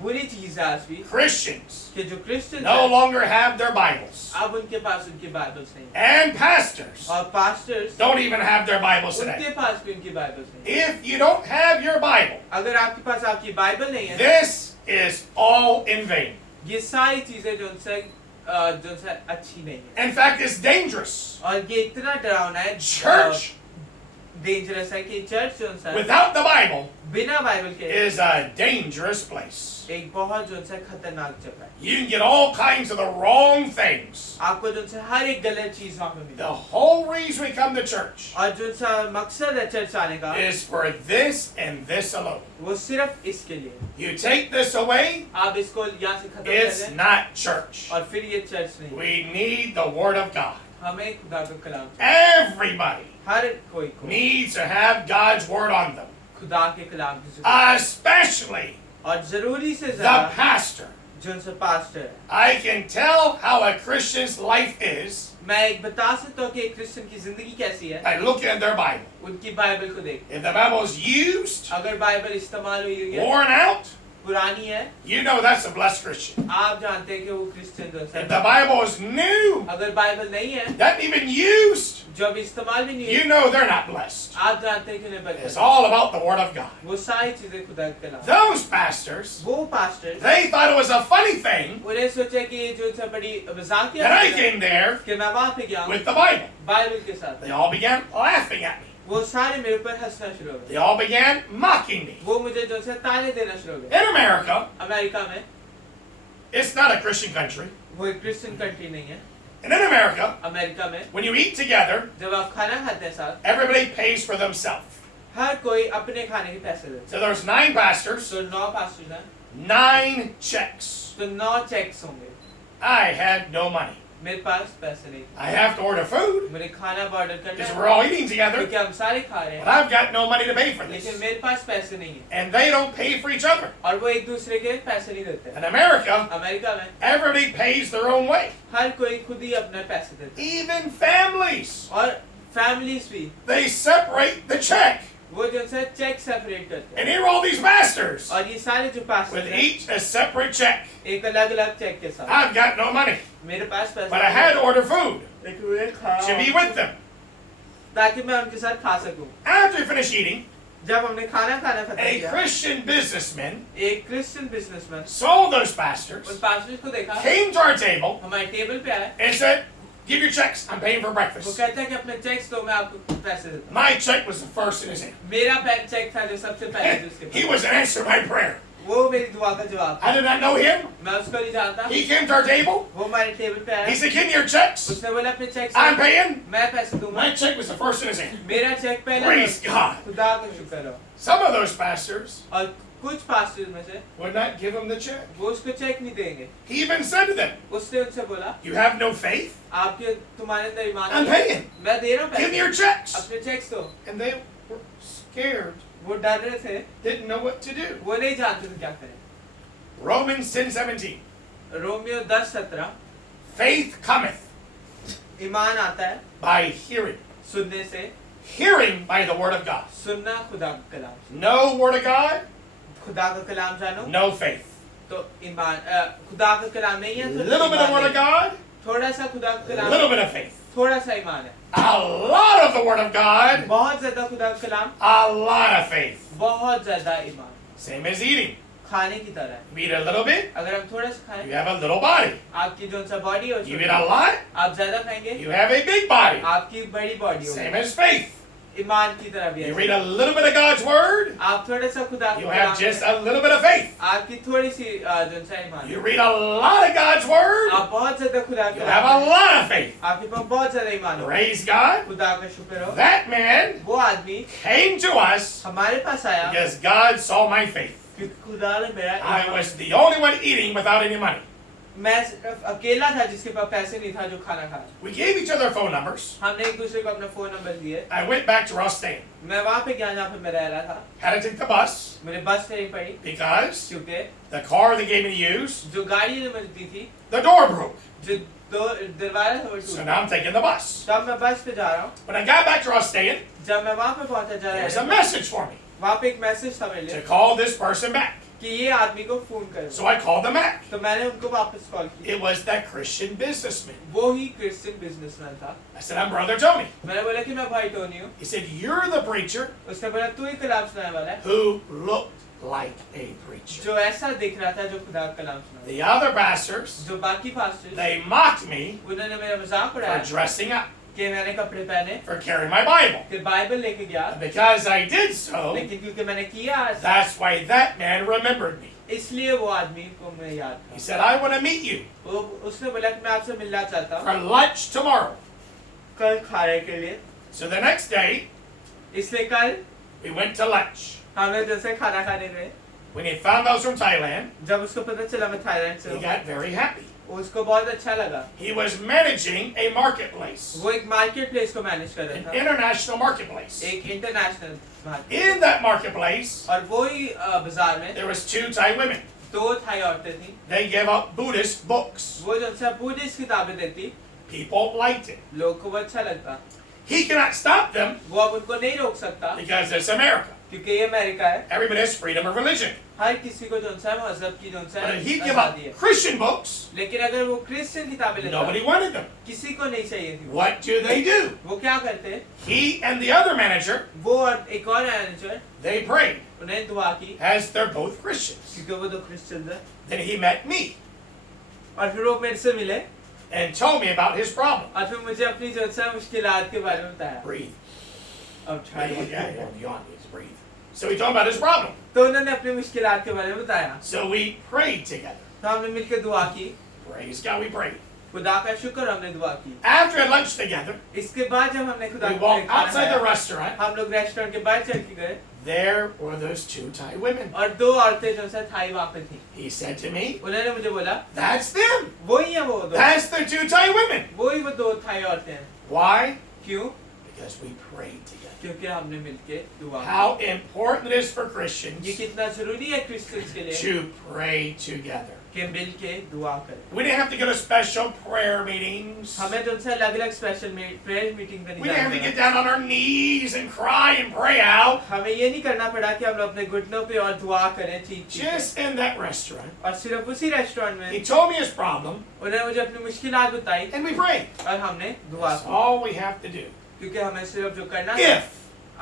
बुरी चीज है आज भी Christians कि जो Christian no longer have their Bibles. अब उनके पास उनकी बाइबल्स नहीं And pastors और pastors don't even have their Bibles उनके today. पास भी उनकी बाइबल्स नहीं। If you don't have your Bible, अगर आपके पास आपकी बाइबल नहीं है this is all in vain. ये सारी चीजें जो से अच्छी नहीं है In fact, it's dangerous. और ये इतना डरावना है Church डेंजरस है कि चर्च जो है without the Bible बिना बाइबल के is a dangerous place. एक बहुत जो है खतरनाक जगह है। You can get all kinds of the wrong things. आपको जो है हर एक गलत चीज वहाँ पे मिलेगी The whole reason we come to church और जो सा मकसद है चर्च आने का is for this and this alone. वो सिर्फ इसके लिए। You take this away, आप इसको यहाँ से खत्म कर it's दें not church. और फिर ये चर्च नहीं। We need the Word of God. हमें खुदा का कलाम चाहिए। Everybody हर कोई को needs to have God's Word on them, खुदा के कलाम की जरूरत especially और जरूरी से the ज्यादा pastor. जो उनसे पास्टर है। I can tell how a Christian's life is मैं एक बता सकता हूँ कि एक क्रिश्चियन की जिंदगी कैसी है by looking at their Bible. उनकी बाइबल को देख। If the Bible is used, अगर बाइबल इस्तेमाल हुई है worn out, पुरानी है you know that's a blessed Christian. आप जानते हैं कि वो क्रिश्चियन जो If है। the Bible is new, अगर बाइबल नहीं है that even used, जो अभी इस्तेमाल भी नहीं you है know they're not blessed. आप जानते हैं कि उन्हें It's बरकत all about the Word of God. वो सारी चीजें खुदा के कलाम। Those pastors, वो pastor they thought it was a funny thing उन्हें सोचा कि ये जो है बड़ी मजाकिया that I चीज़ है came there कि मैं वहाँ पे गया with the Bible. बाइबल के साथ। They all began laughing at me. वो सारे मेरे ऊपर हंसना शुरू हो They गए। all began mocking me. वो मुझे जो है ताने देना शुरू हो गए। In America, अमेरिका में it's not a Christian country. वो एक क्रिश्चियन कंट्री नहीं है। And in America, अमेरिका में when you eat together, जब आप खाना खाते हैं साथ everybody pays for themselves. हर कोई अपने खाने के पैसे देता So there's 9 pastors, है। तो 9 पास्टर हैं 9 checks. तो 9 चेक्स होंगे। I had no money. मेरे पास पैसे नहीं I have to order food थे। मुझे खाना ऑर्डर करना because है we're all eating together, क्योंकि हम सारे खा रहे but हैं I've got no money to pay for this. लेकिन मेरे पास पैसे नहीं है And they don't pay for each other. और वो एक दूसरे के पैसे नहीं देते। In America, अमेरिका में everybody pays their own way. हर कोई खुद ही अपने पैसे देते Even families, हैं और फैमिलीज भी they separate the check. वो जो है चेक सेपरेट करते And हैं here are all these pastors और ये सारे जो पास्टर with हैं each a separate check. एक अलग अलग चेक के साथ। I've got no money, मेरे पास पैसे but I had to order food लेकिन वे खा to be with them. ताकि मैं उनके साथ खा सकूं। After we finished eating, जब हमने खाना खत्म a किया Christian businessman एक Christian businessman saw those pastors, उन पास्टर्स को देखा came to our table, हमारे टेबल पे आया and said, "Give your checks. I'm paying for वो breakfast." कहता है कि अपने चेक्स दो मैं आपको पैसे देता My check was the first in his hand. हूँ। मेरा चेक था जो सबसे पहले जो उसके He पास was an answer to my prayer. वो मेरी दुआ का जवाब I did not know him. मैं उसको नहीं जानता He came to our table. वो हमारे टेबल पे He आया said, give me your checks. उसने बोला अपने चेक I'm paying. मैं पैसे दूंगा My check was the first in his hand. मेरा चेक पहला Praise God. खुदा का शुक्र हो Some of those pastors और कुछ पास्टर्स में से would not give him the check. वो उसको चेक नहीं देंगे He even said to them, उसने उनसे बोला you have no faith? आपके तुम्हारे अंदर ईमान I'm नहीं है। paying. मैं दे रहा हूँ Give me पैसे your checks. अपने चेक्स दो And they were scared, वो डर रहे थे didn't know what to do. वो नहीं जानते थे क्या करें Romans 10:17. रोमियो 10:17 Faith cometh ईमान आता है by hearing. सुनने से Hearing by the word of God. सुनना खुदा का कलाम No word of God, खुदा का कलाम जानो no faith. तो ईमान खुदा का कलाम नहीं है तो Little bit of Iman word of नहीं। God, थोड़ा सा खुदा का a कलाम little bit of faith. थोड़ा सा ईमान है A lot of the word of God, बहुत ज्यादा खुदा का कलाम a lot of faith. बहुत ज्यादा ईमान Same as eating. खाने की तरह है You eat a little bit, अगर हम थोड़ा सा you खाएं have a little body. आपकी जो सा बॉडी हो You eat a lot, आप ज्यादा खाएंगे you have a big body. आपकी बड़ी बॉडी Same होगी as faith. ईमान की तरह भी You है read a little bit of God's word, आप थोड़ा सा खुदा you का have कलाम just है, a little bit of faith. आपकी थोड़ी सी जो सा ईमान You है। read a lot of God's word, आप बहुत ज्यादा खुदा you का have कलाम a है, lot of faith. आपके पास बहुत ज्यादा ईमान हो Praise God. खुदा का शुक्र हो That man वो आदमी came to us हमारे पास आया because God saw my faith. क्योंकि खुदा ने मेरा I ईमान- was the only one eating without any money. मैं सिर्फ अकेला था जिसके पास पैसे नहीं था जो खाना खाया We gave each other phone numbers. हमने एक दूसरे को अपना फोन नंबर दिए I went back to Rostain. मैं वहाँ पे गया जहाँ पे मैं रह रहा था Had to take the bus मेरे बस नहीं पड़ी because क्योंकि the car they gave me to use, जो गाड़ी ने मुझे दी थी the door broke. जो दो दरवाजा था वो So टूटा now I'm taking the bus. तब मैं बस पे जा रहा हूँ When I got back to Rostain, जब मैं वहाँ पे पहुँचा जा there was a रहा message for me वहाँ पे एक मैसेज था मेरे to लिए call this person back. कि ये आदमी को फोन करो So I called them back. तो मैंने उनको वापस कॉल की It was that Christian businessman. वो ही क्रिश्चियन बिजनेसमैन था I said, I'm Brother Tony. मैंने बोला कि मैं भाई टोनी हूँ He said, you're the preacher उसने बोला तू ही कलाम सुनाने वाला है who looked like a preacher. जो ऐसा दिख रहा था जो खुदा का कलाम सुना The other pastors, जो बाकी पास्टर they mocked me उन्होंने मेरा मजाक for उड़ाया dressing up, कि मैंने कपड़े पहने for carrying my Bible. फिर बाइबल लेके गया And because I did so, लेकिन क्योंकि मैंने किया that's why that man remembered me. इसलिए वो आदमी को मैं याद He था said, I want to meet you वो उसने बोला कि मैं आपसे मिलना चाहता हूँ for lunch tomorrow. कल खाने के लिए So the next day, इसलिए कल we went to lunch. हम लोग जैसे खाना खाने गए When he found I was from Thailand, जब उसको पता चला मैं थाईलैंड से he हूँ got very happy. उसको बहुत अच्छा लगा He was managing a marketplace, वो एक मार्केट प्लेस को मैनेज कर an रहा था international marketplace. एक international market In that marketplace, और वो ही बाजार में there was 2 Thai women. दो थाई औरतें थी They gave out Buddhist books. वो जो सा बुद्धिस्ट किताबें देती People liked it. लोग को वो अच्छा लगता He cannot stop them वो अब उनको नहीं रोक सकता because it's America. क्योंकि ये अमेरिका है Everybody has freedom of religion. हर किसी को जो सा मजहब की जो सा But if he give out आजादी है Christian books, लेकिन अगर वो क्रिश्चियन किताबें लेता nobody wanted them. किसी को नहीं चाहिए थी What do? वो क्या करते He and the other manager, वो और एक और मैनेजर they prayed उन्हें दुआ की as they're both Christians. क्योंकि वो दो क्रिश्चियन थे Then he met me और फिर वो मेरे से मिले and told me about his problem. और फिर मुझे अपनी जो सा मुश्किलात के बारे में बताया Breathe. अब try Yeah, not to yeah, do yeah, that. yawn, please breathe. So he told me about his problem. तो उन्होंने अपनी मुश्किलात के बारे में बताया So we prayed together. तो हमने मिलकर दुआ की Praise God, we prayed. खुदा का शुक्र हमने दुआ की After we had lunch together, इसके बाद जब हमने खुदा we का walked खाना outside the खाया, restaurant. हम लोग रेस्टोरेंट के बाहर चल के गए There were those 2 Thai women. और दो औरतें जो सा थाई वहाँ पे थी He said to me, उन्होंने मुझे बोला that's them. वो ही है वो दो That's the 2 Thai women. वो ही वो दो थाई औरतें हैं Why? क्यों Because we prayed together. क्योंकि हमने मिलके दुआ की How important it is for ये Christians कितना जरूरी है क्रिश्चियंस के लिए to pray together. कि मिलके दुआ करें We didn't have to go to special prayer meetings. हमें जो उनसे अलग अलग स्पेशल प्रेयर मीटिंग पे We नहीं didn't have to जाना get पड़ा down on our knees and cry and pray out. हमें ये नहीं करना पड़ा कि हम लोग अपने घुटनों पे और दुआ करें ठीक ठीक Just in that restaurant. और सिर्फ उसी रेस्टोरेंट He में told me his problem, उन्होंने मुझे अपनी मुश्किलात बताई and we prayed. और हमने दुआ That's की all we have to do. क्योंकि हमें सिर्फ जो करना है If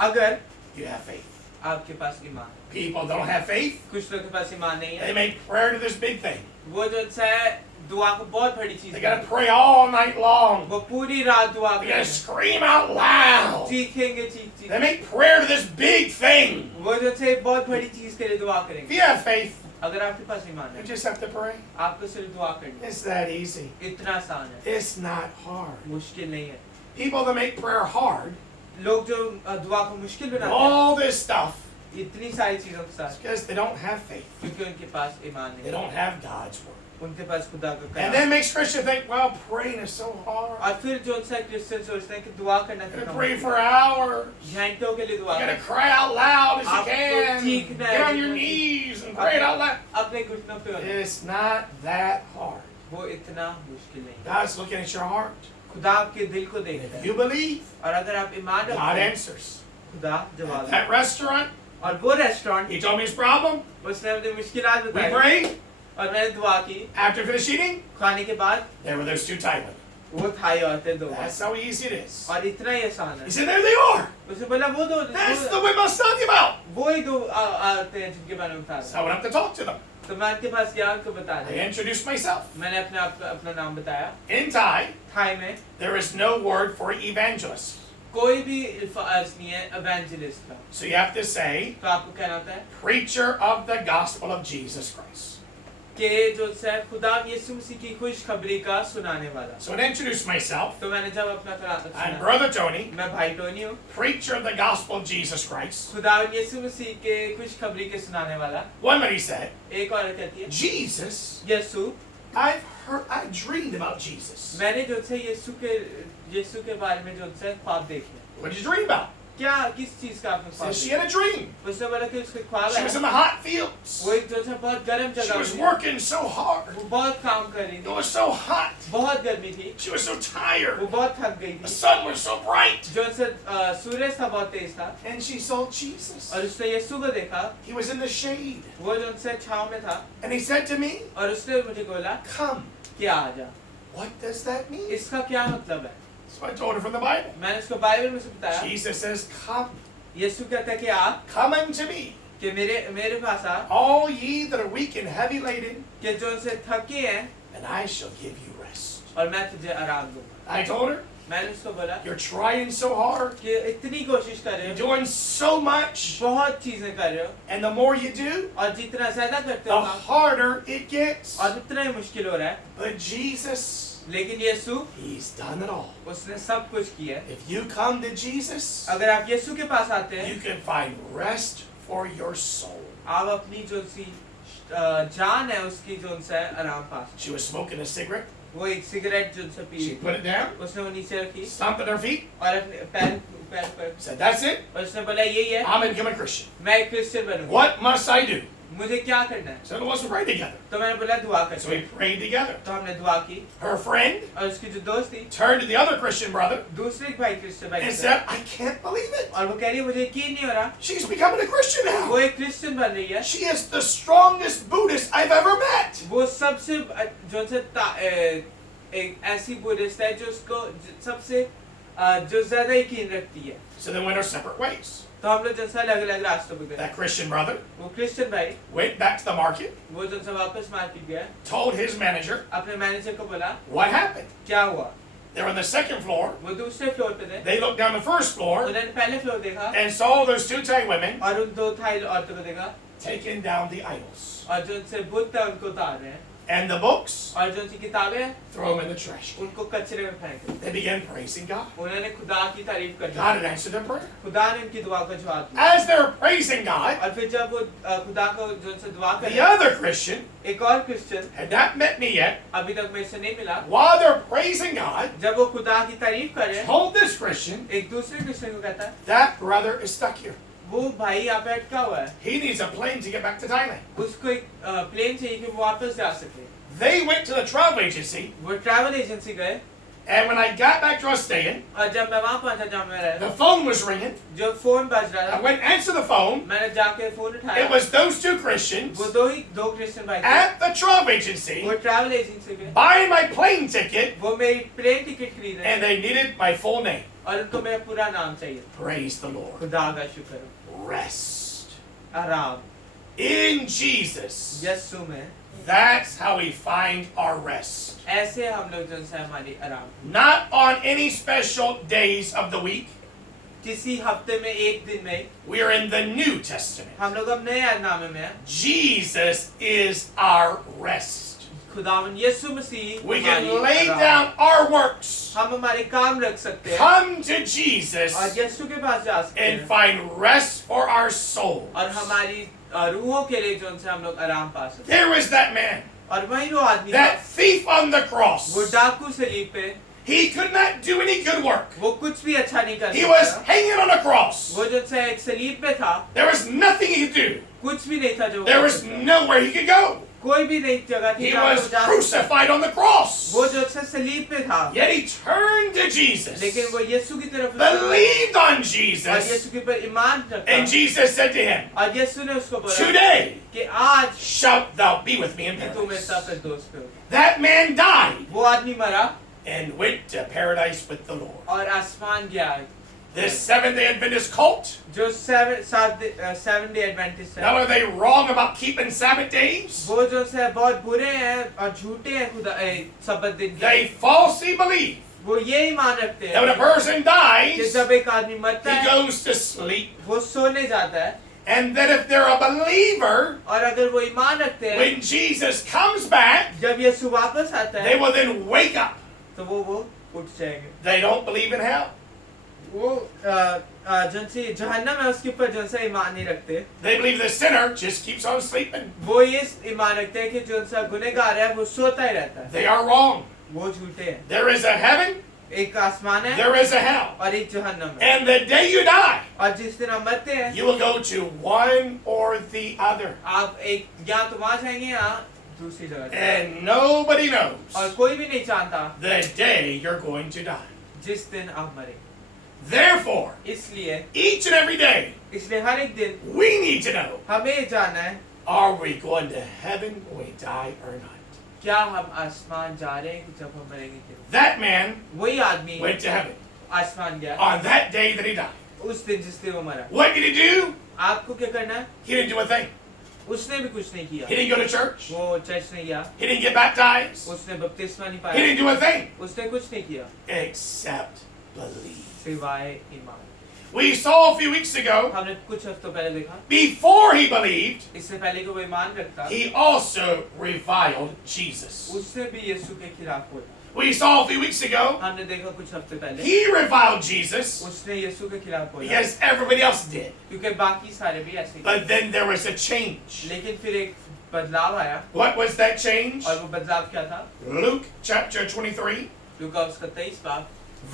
अगर you have faith. आपके पास ईमान People don't have faith. कुछ लोगों के पास ईमान नहीं है They make prayer to this big thing. वो जो है दुआ को बहुत बड़ी चीज They है gotta pray all night long. वो पूरी रात दुआ They gotta करेंगे scream out loud. चीखेंगे चीख They चीख make prayer to this big thing. वो जो है बहुत बड़ी चीज के लिए दुआ If करेंगे you have faith, अगर आपके पास ईमान You है, just have to pray. आपको सिर्फ दुआ करनी It's that easy. है। इतना आसान है, It's not hard. मुश्किल नहीं है। People that make prayer hard, लोग जो दुआ को मुश्किल बनाते हैं, all this stuff, इतनी सारी चीजों के it's साथ, because they don't have faith. क्योंकि उनके पास ईमान They नहीं don't है, have God's word. उनके पास खुदा का And कलाम। then makes Christians think, well, praying is so hard. और फिर जो उनसे क्रिश्चियन सोचते हैं कि दुआ करना You कितना gotta pray मुश्किल for है। hours. घंटों के लिए You दुआ gotta करें, cry out loud as you आपको can. चीखना है, Get on your जितना knees and pray it out loud. अपने घुटनों पे होना। It's not that hard. वो इतना मुश्किल नहीं है। God's looking at your heart. खुदा आपके दिल को And देखता if है, you believe, और अगर आप ईमान God रखते हैं, answers. खुदा जवाब At देता that restaurant, है। और वो restaurant, he told me his problem. उसने अपनी मुश्किलात We बताई prayed. और मैंने दुआ की। After finished eating, खाने के बाद there were those two Thai women. वो थाई औरतें दो, That's how easy it is. और इतना ही आसान He है। said, there they are. उसने बोला वो दो, That's the women I was telling you about. वो ही दो औरतें हैं जिनके बारे में बता So रहा I went up to talk to them. हूँ। तो मैं उनके पास गया, उनको बता I दिया। introduced myself. मैंने अपने आप अपना नाम बताया। In Thai, थाई में there is no word for evangelist. कोई भी अर्ज नहीं है evangelist का, So you have to say, तो आपको कहना होता है preacher of the gospel of Jesus Christ. कि जो है खुदा यीशु मसीह की खुशखबरी का सुनाने वाला। So I introduced myself. तो मैंने जब अपना I'm सुना, Brother Tony, मैं भाई टोनी हूँ, preacher of the gospel of Jesus Christ. खुदा यीशु मसीह के खुशखबरी के सुनाने वाला। One minute he said, एक और कहती है Jesus, यीशु, I dreamed about Jesus. मैंने जो है यीशु के बारे में जो है ख्वाब देखे। What did you dream about? क्या किस चीज का आपने ख्वाब Says she देखा? had a dream. उसने बोला कि उसके ख्वाब She was in है, the hot fields. वो एक जो है बहुत गर्म She जगह was में थी। working so hard. वो बहुत काम कर रही It थी, was so hot. बहुत गर्मी थी, She was so वो tired. बहुत थक गई The थी। sun was so bright. जो से सूरज था बहुत तेज था, And she saw Jesus. और उसने यीशु को देखा, He was in the shade. वो जो से छांव में था, And he said to me, और उसने मुझे बोला come. कि आ जा। What does that mean? इसका क्या मतलब है? So I told her from the Bible. मैंने उसको बाइबल में से बताया। Jesus says, come. यीशु कहता है कि आ, Come unto me. कि मेरे पास आ, All ye that are weak and heavy laden, कि जो से थके हैं, and I shall give you rest. और मैं तुझे आराम दूंगा। I told her, मैंने उसको बोला you're trying so hard. कि इतनी कोशिश कर रहे You're हो, doing so much. बहुत चीजें कर रहे हो, And the more you do, और जितना ज्यादा करते the हो काम, harder it gets. और उतना ही मुश्किल हो रहा है। But Jesus, लेकिन यीशु, He's done it all. उसने सब कुछ किया है। If you come to Jesus, अगर आप यीशु के पास आते हैं, you can find rest for your soul. आप अपनी जो सी जान है उसकी जो से आराम पा सकते She was smoking a cigarette. हैं। वो एक सिगरेट जो से P, She put it down, उसने वो नीचे रखी stomped at her feet, और अपने पैर पैर पर, said, that's it. और उसने बोला यही है, I'm going to become a Christian. मैं एक क्रिश्चियन बनूंगा। What must I do? मुझे क्या करना है? So let's pray together. तो मैंने बोला दुआ कर। So we prayed together. तो हमने दुआ की, Her friend और उसकी जो दोस्त थी, turned to the other Christian brother दूसरे भाई क्रिश्चियन भाई and थे, said, I can't believe it. और वो कह रही है मुझे यकीन नहीं हो रहा, She's becoming a Christian वो now. एक क्रिश्चियन बन रही है। She is the strongest Buddhist I've ever met. वो सबसे जो से एक ऐसी बुद्धिस्ट है जो उसको सबसे जो ज्यादा यकीन रखती है। So they went our separate ways. तो हम लोग जैसा अलग अलग रास्तों पे गए। That Christian brother वो क्रिश्चियन भाई, went back to the market, वो जो से वापस मार्केट गया, told his manager अपने मैनेजर को बोला what happened. क्या हुआ। They were on the second floor. वो दूसरे फ्लोर पे थे, They looked down the first floor उन्होंने पहले फ्लोर देखा and saw those two Thai women और उन दो थाई औरतों को देखा, taking down the idols. और जो उनसे बुत है उनको उतार रहे हैं, And the books, और जो उनकी किताबें हैं throw them in the trash can. उनको कचरे में फेंक दिया। They began praising God. उन्होंने खुदा की तारीफ कर God दी, had answered their prayer. खुदा ने उनकी दुआ का जवाब दिया। As they were praising God, और फिर जब वो खुदा को जो उनसे दुआ कर the other Christian एक और Christian had not met me yet. अभी तक मेरे से नहीं मिला, While they're praising God, जब वो खुदा की तारीफ कर रहे हैं, told this Christian, एक दूसरे क्रिश्चियन को कहता है that brother is stuck here. वो भाई यहाँ पे अटका हुआ है, He needs a plane to get back to Thailand. उसको एक प्लेन चाहिए कि वो वापस जा सके। They went to the travel agency, वो ट्रैवल एजेंसी गए, and when I got back to us staying, और जब मैं वहाँ पहुँचा जहाँ मैं रहा, the phone was ringing. जो फोन बज रहा I था, went answer the phone. मैंने जाके फोन It उठाया, was those two Christians वो दो क्रिश्चियन भाई थे, at the travel agency वो ट्रैवल एजेंसी में, buying my plane ticket, वो मेरी प्लेन टिकट खरीदे and they needed my full name. और उनको मेरा पूरा नाम चाहिए। Praise the Lord. खुदा का शुक्र हो, Rest आराम in Jesus. यीशु में, That's how we find our rest. ऐसे हम लोग जो है हमारी आराम, Not on any special days of the week. किसी हफ्ते में एक दिन में We are in the New Testament. हम लोग अब नए ऐलानामे में हैं। Jesus is our rest. खुदावन यीशु मसीह We can हमारी lay आराम। down our works, हम हमारे काम रख सकते हैं come to Jesus, और यीशु के पास जा सकते and हैं find rest for our soul. और हमारी रूहों के लिए जो उनसे हम लोग आराम पा सकते There was that man, हैं। और वही वो आदमी था, that thief on the cross. वो डाकू सलीब पे, He could not do any good work. वो कुछ भी अच्छा नहीं कर He was सकता। hanging on a cross. वो जो से एक सलीब पे था, There was nothing he could do. कुछ भी नहीं था जो वो There कर was सकता। nowhere he could go. कोई भी नहीं जगह थी He जहाँ was वो जा सकता। crucified on the cross. वो जो से सलीब पे था, Yet he turned to Jesus, लेकिन वो यीशु की तरफ believed on और Jesus, यीशु के ऊपर ईमान रखा। and Jesus said to him, और यीशु ने उसको बोला "Today कि आज shalt thou be with me in कि तू मेरे paradise." साथ दोस्त पे होगा। That man died वो आदमी मरा and went to paradise with the Lord. और आसमान गया। This Seventh-day Adventist cult, जो सेवन डे एडवेंटिस्ट not है, are they wrong about keeping Sabbath days? वो जो से बहुत बुरे हैं और झूठे हैं खुदा सबत दिन के। They falsely believe वो यही मान रखते that when a हैं person कि dies, जब एक आदमी मरता he है goes to sleep, वो सोने जाता है and that if they're a believer, और अगर वो ईमान रखते हैं when Jesus comes back, जब यीशु वापस आता they है will then wake up. तो वो उठ जाएंगे। They don't believe in hell. वो जौन सी जहन्नम है उसके ऊपर जौन सा ईमान नहीं रखते। They believe the sinner just keeps on sleeping. वो ये ईमान रखते हैं कि जो सा गुनहगार है वो सोता ही रहता है। They are wrong. वो झूठे हैं। There is a heaven, एक आसमान है there is a hell. और एक जहन्नम है And the day you die, और जिस दिन हम मरते हैं you will go to one or the other. आप एक या तो वहां जाएंगे या दूसरी जगह जाएंगे। And nobody knows और कोई भी नहीं जानता the day you're going to die. जिस दिन आप मरेंगे। Therefore, इसलिए each and every day, इसलिए हर एक दिन we need to know, हमें ये जानना है are we going to heaven when we die or not? क्या हम आसमान जा रहे हैं जब हम मरेंगे कि नहीं। That man वही आदमी went to heaven आसमान गया on that day that he died. उस दिन जिस दिन वो मरा। What did he do? आपको क्या करना है? He didn't do a thing. उसने भी कुछ नहीं किया। He didn't go to church. वो चर्च नहीं गया, He didn't get baptized. उसने बपतिस्मा नहीं He पाया, didn't do a thing उसने कुछ नहीं किया except believe. सिवाय ईमान। We saw a few weeks ago, हमने कुछ हफ्तों पहले देखा, before he believed, इससे पहले कि वो ईमान रखता, he also reviled Jesus. उसने भी यीशु के खिलाफ बोला। We saw a few weeks ago, हमने देखा कुछ हफ्ते पहले, he reviled Jesus उसने यीशु के खिलाफ बोला because everybody else did. क्योंकि बाकी सारे भी ऐसे ही। But then there was a change. लेकिन फिर एक बदलाव आया What was that change? और वो बदलाव क्या था? Luke chapter 23, लूका उसका 23 बाब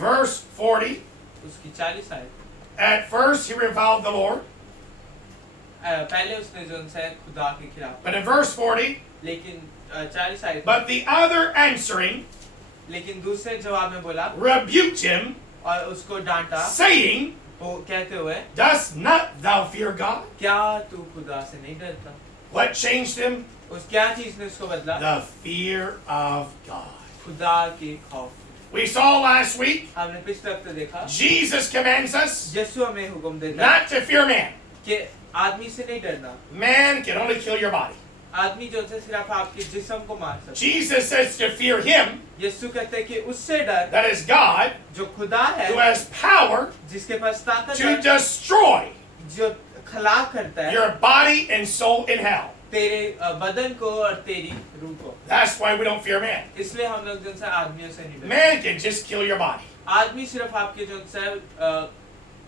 verse 40. उसकी 40 आयत। At first he reviled the Lord, पहले उसने जो उनसे खुदा के खिलाफ, but in verse 40, लेकिन 40 आयत, but the other answering लेकिन दूसरे जवाब में बोला rebuked him, और उसको डांटा, saying, वो कहते हुए Dost not thou fear God? क्या तू खुदा से नहीं डरता? What changed him? उस क्या चीज ने उसको बदला? The fear of God. खुदा के खौफ। We saw last week, हमने पिछले हफ्ते देखा Jesus commands us यीशु हमें हुक्म देता है not to fear man. कि आदमी से नहीं डरना। Man can only kill your body. आदमी जो है सिर्फ आपके जिस्म को मार सकता Jesus says to fear him, है। यीशु कहते हैं कि उससे डर that is God, जो खुदा है, who has power जिसके पास ताकत to है, destroy जो खला करता है your body and soul in hell. तेरे बदन को और तेरी रूह को। That's why we don't fear man. इसलिए हम लोग जो है आदमियों से नहीं डरते। Man can just kill your body. आदमी सिर्फ आपके जो है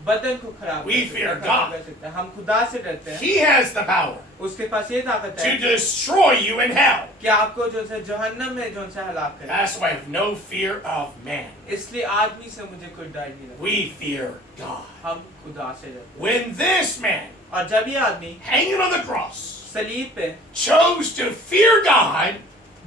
बदन को खराब We कर सकता fear है, खराब God. कर सकता है। हम खुदा से डरते हैं। He has the power उसके पास ये ताकत to है destroy you in hell. कि आपको जो है जहन्नम में जो है हलाक करे। That's why I have no fear of man. इसलिए आदमी से मुझे कोई डर नहीं लगता। We fear God. हम खुदा से डरते When this man, हैं। और जब ये आदमी hanging on the cross, सलीब पे chose to fear God,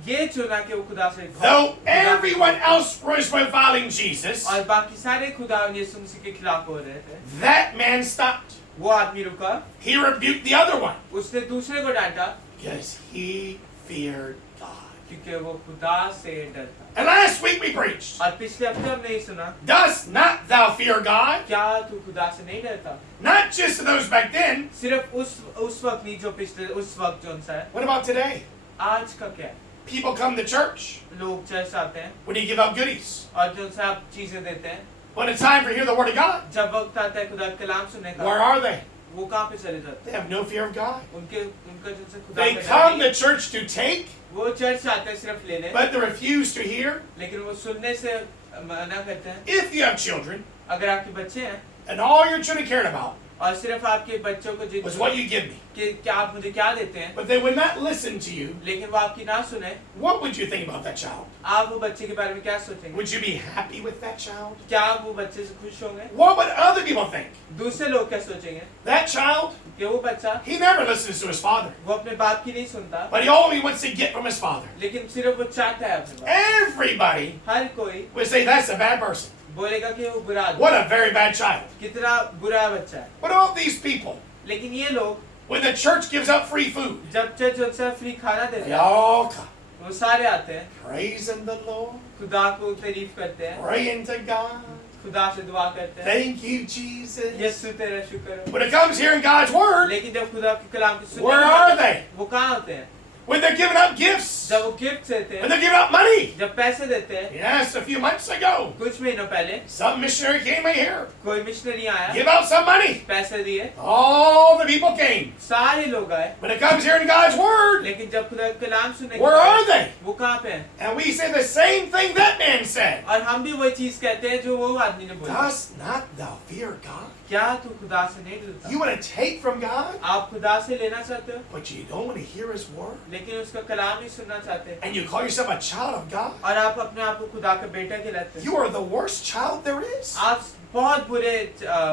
ये चुना कि वो खुदा से though everyone else was reviling Jesus, और बाकी सारे खुदा और यीशु मसीह के खिलाफ हो रहे थे, that man stopped. वो आदमी रुका, He rebuked the other one उसने दूसरे को डांटा because he feared God. क्योंकि वो खुदा से डरता। And last week we preached, और पिछले हफ्ते हमने ये सुना, does not thou fear God? क्या तू खुदा से नहीं डरता? Not just to those back then. सिर्फ उस वक्त नहीं जो पिछले उस वक्त जो उनसा है। What about today? आज का क्या है? People come to church. लोग चर्च आते हैं What do you give out goodies? और जो उनसे आप चीजें देते हैं, When it's time for hear the word of God, जब वक्त आता है खुदा का कलाम सुनने where का, are they? वो कहाँ पे चले जाते They हैं? have no fear of God. उनका जिनसे खुदा They का डर come नहीं to church to take, है। वो चर्च आते हैं सिर्फ लेने, but they refuse to hear. लेकिन वो सुनने से मना करते हैं। If you have children, अगर आपके बच्चे हैं and all your children cared about और सिर्फ आपके बच्चों को was what you give me, कि क्या आप मुझे क्या देते हैं, but they would not listen to you, लेकिन वो आपकी ना सुने, what would you think about that child? आप वो बच्चे के बारे में क्या सोचेंगे? Would you be happy with that child? क्या आप वो बच्चे से खुश होंगे? What would other people think? दूसरे लोग क्या सोचेंगे? That child, कि वो बच्चा he never listens to his father, वो अपने बाप की नहीं सुनता, but he only wants to get from his father. लेकिन सिर्फ वो चाहता है अपने बाप। Everybody हर कोई would say that's a bad person. बोलेगा कि वो बुरा आदमी, What a very bad child. कितना बुरा बच्चा है। What about these people? लेकिन ये लोग When the church gives out free food, जब चर्च उनसे फ्री खाना they देता है, all come वो सारे आते हैं, praising the Lord, खुदा को तारीफ करते हैं, praying to God. खुदा से दुआ करते हैं, Thank you, Jesus. यीशु तेरा शुक्र हो। When it comes hearing God's word, लेकिन जब खुदा के कलाम की where सुनने are they? वो कहाँ होते हैं? When they're giving out gifts, जब वो गिफ्ट देते when हैं, they're giving out money. जब पैसे देते हैं, Yes, a few months ago, कुछ महीनों पहले some missionary came in here, कोई मिशनरी आया, give out some money. पैसे दिए, All the people came. सारे लोग आए, When it comes hearing God's word, लेकिन जब खुदा के कलाम सुनने where are they? वो कहाँ पे हैं? And we say the same thing that man said. और हम भी वही चीज कहते हैं जो वो आदमी ने बोला। Does not thou fear God? क्या तू खुदा से नहीं डरता? You want to take from God, आप खुदा से लेना चाहते हो, but you don't want to hear His word? लेकिन उसका कलाम ही सुनना चाहते हैं, And you call yourself a child of God? और आप अपने आप को खुदा का बेटा कहलाते हैं। You are the worst child there is. आप बहुत बुरे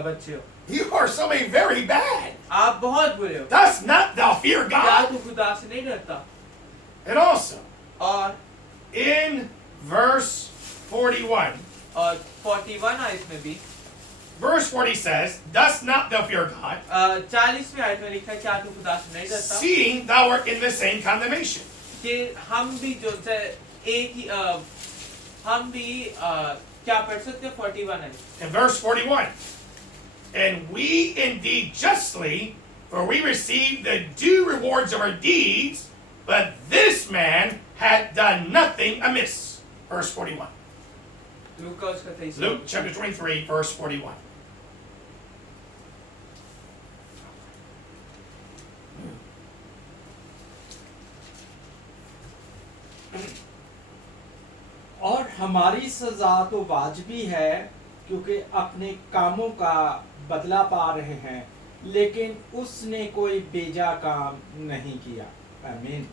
बच्चे हो, You are somebody very bad. आप बहुत बुरे हो। Does not thou fear क्या God? तू खुदा से नहीं डरता? And also, और in verse 41, 41 आयत में भी verse 40 says, Does not thou fear God, 40वें आयत में लिखा है क्या तू खुदा से नहीं डरता? seeing thou art in the same condemnation? कि हम भी जो से एक ही हम भी क्या पढ़ सकते हैं 41 है? In verse 41, And we indeed justly, for we receive the due rewards of our deeds, but this man had done nothing amiss. Verse 41. लूका उसका 23 Luke chapter 23, verse 41. और हमारी सजा तो वाजिबी है क्योंकि अपने कामों का बदला पा रहे हैं, लेकिन उसने कोई बेजा काम नहीं किया। आमीन।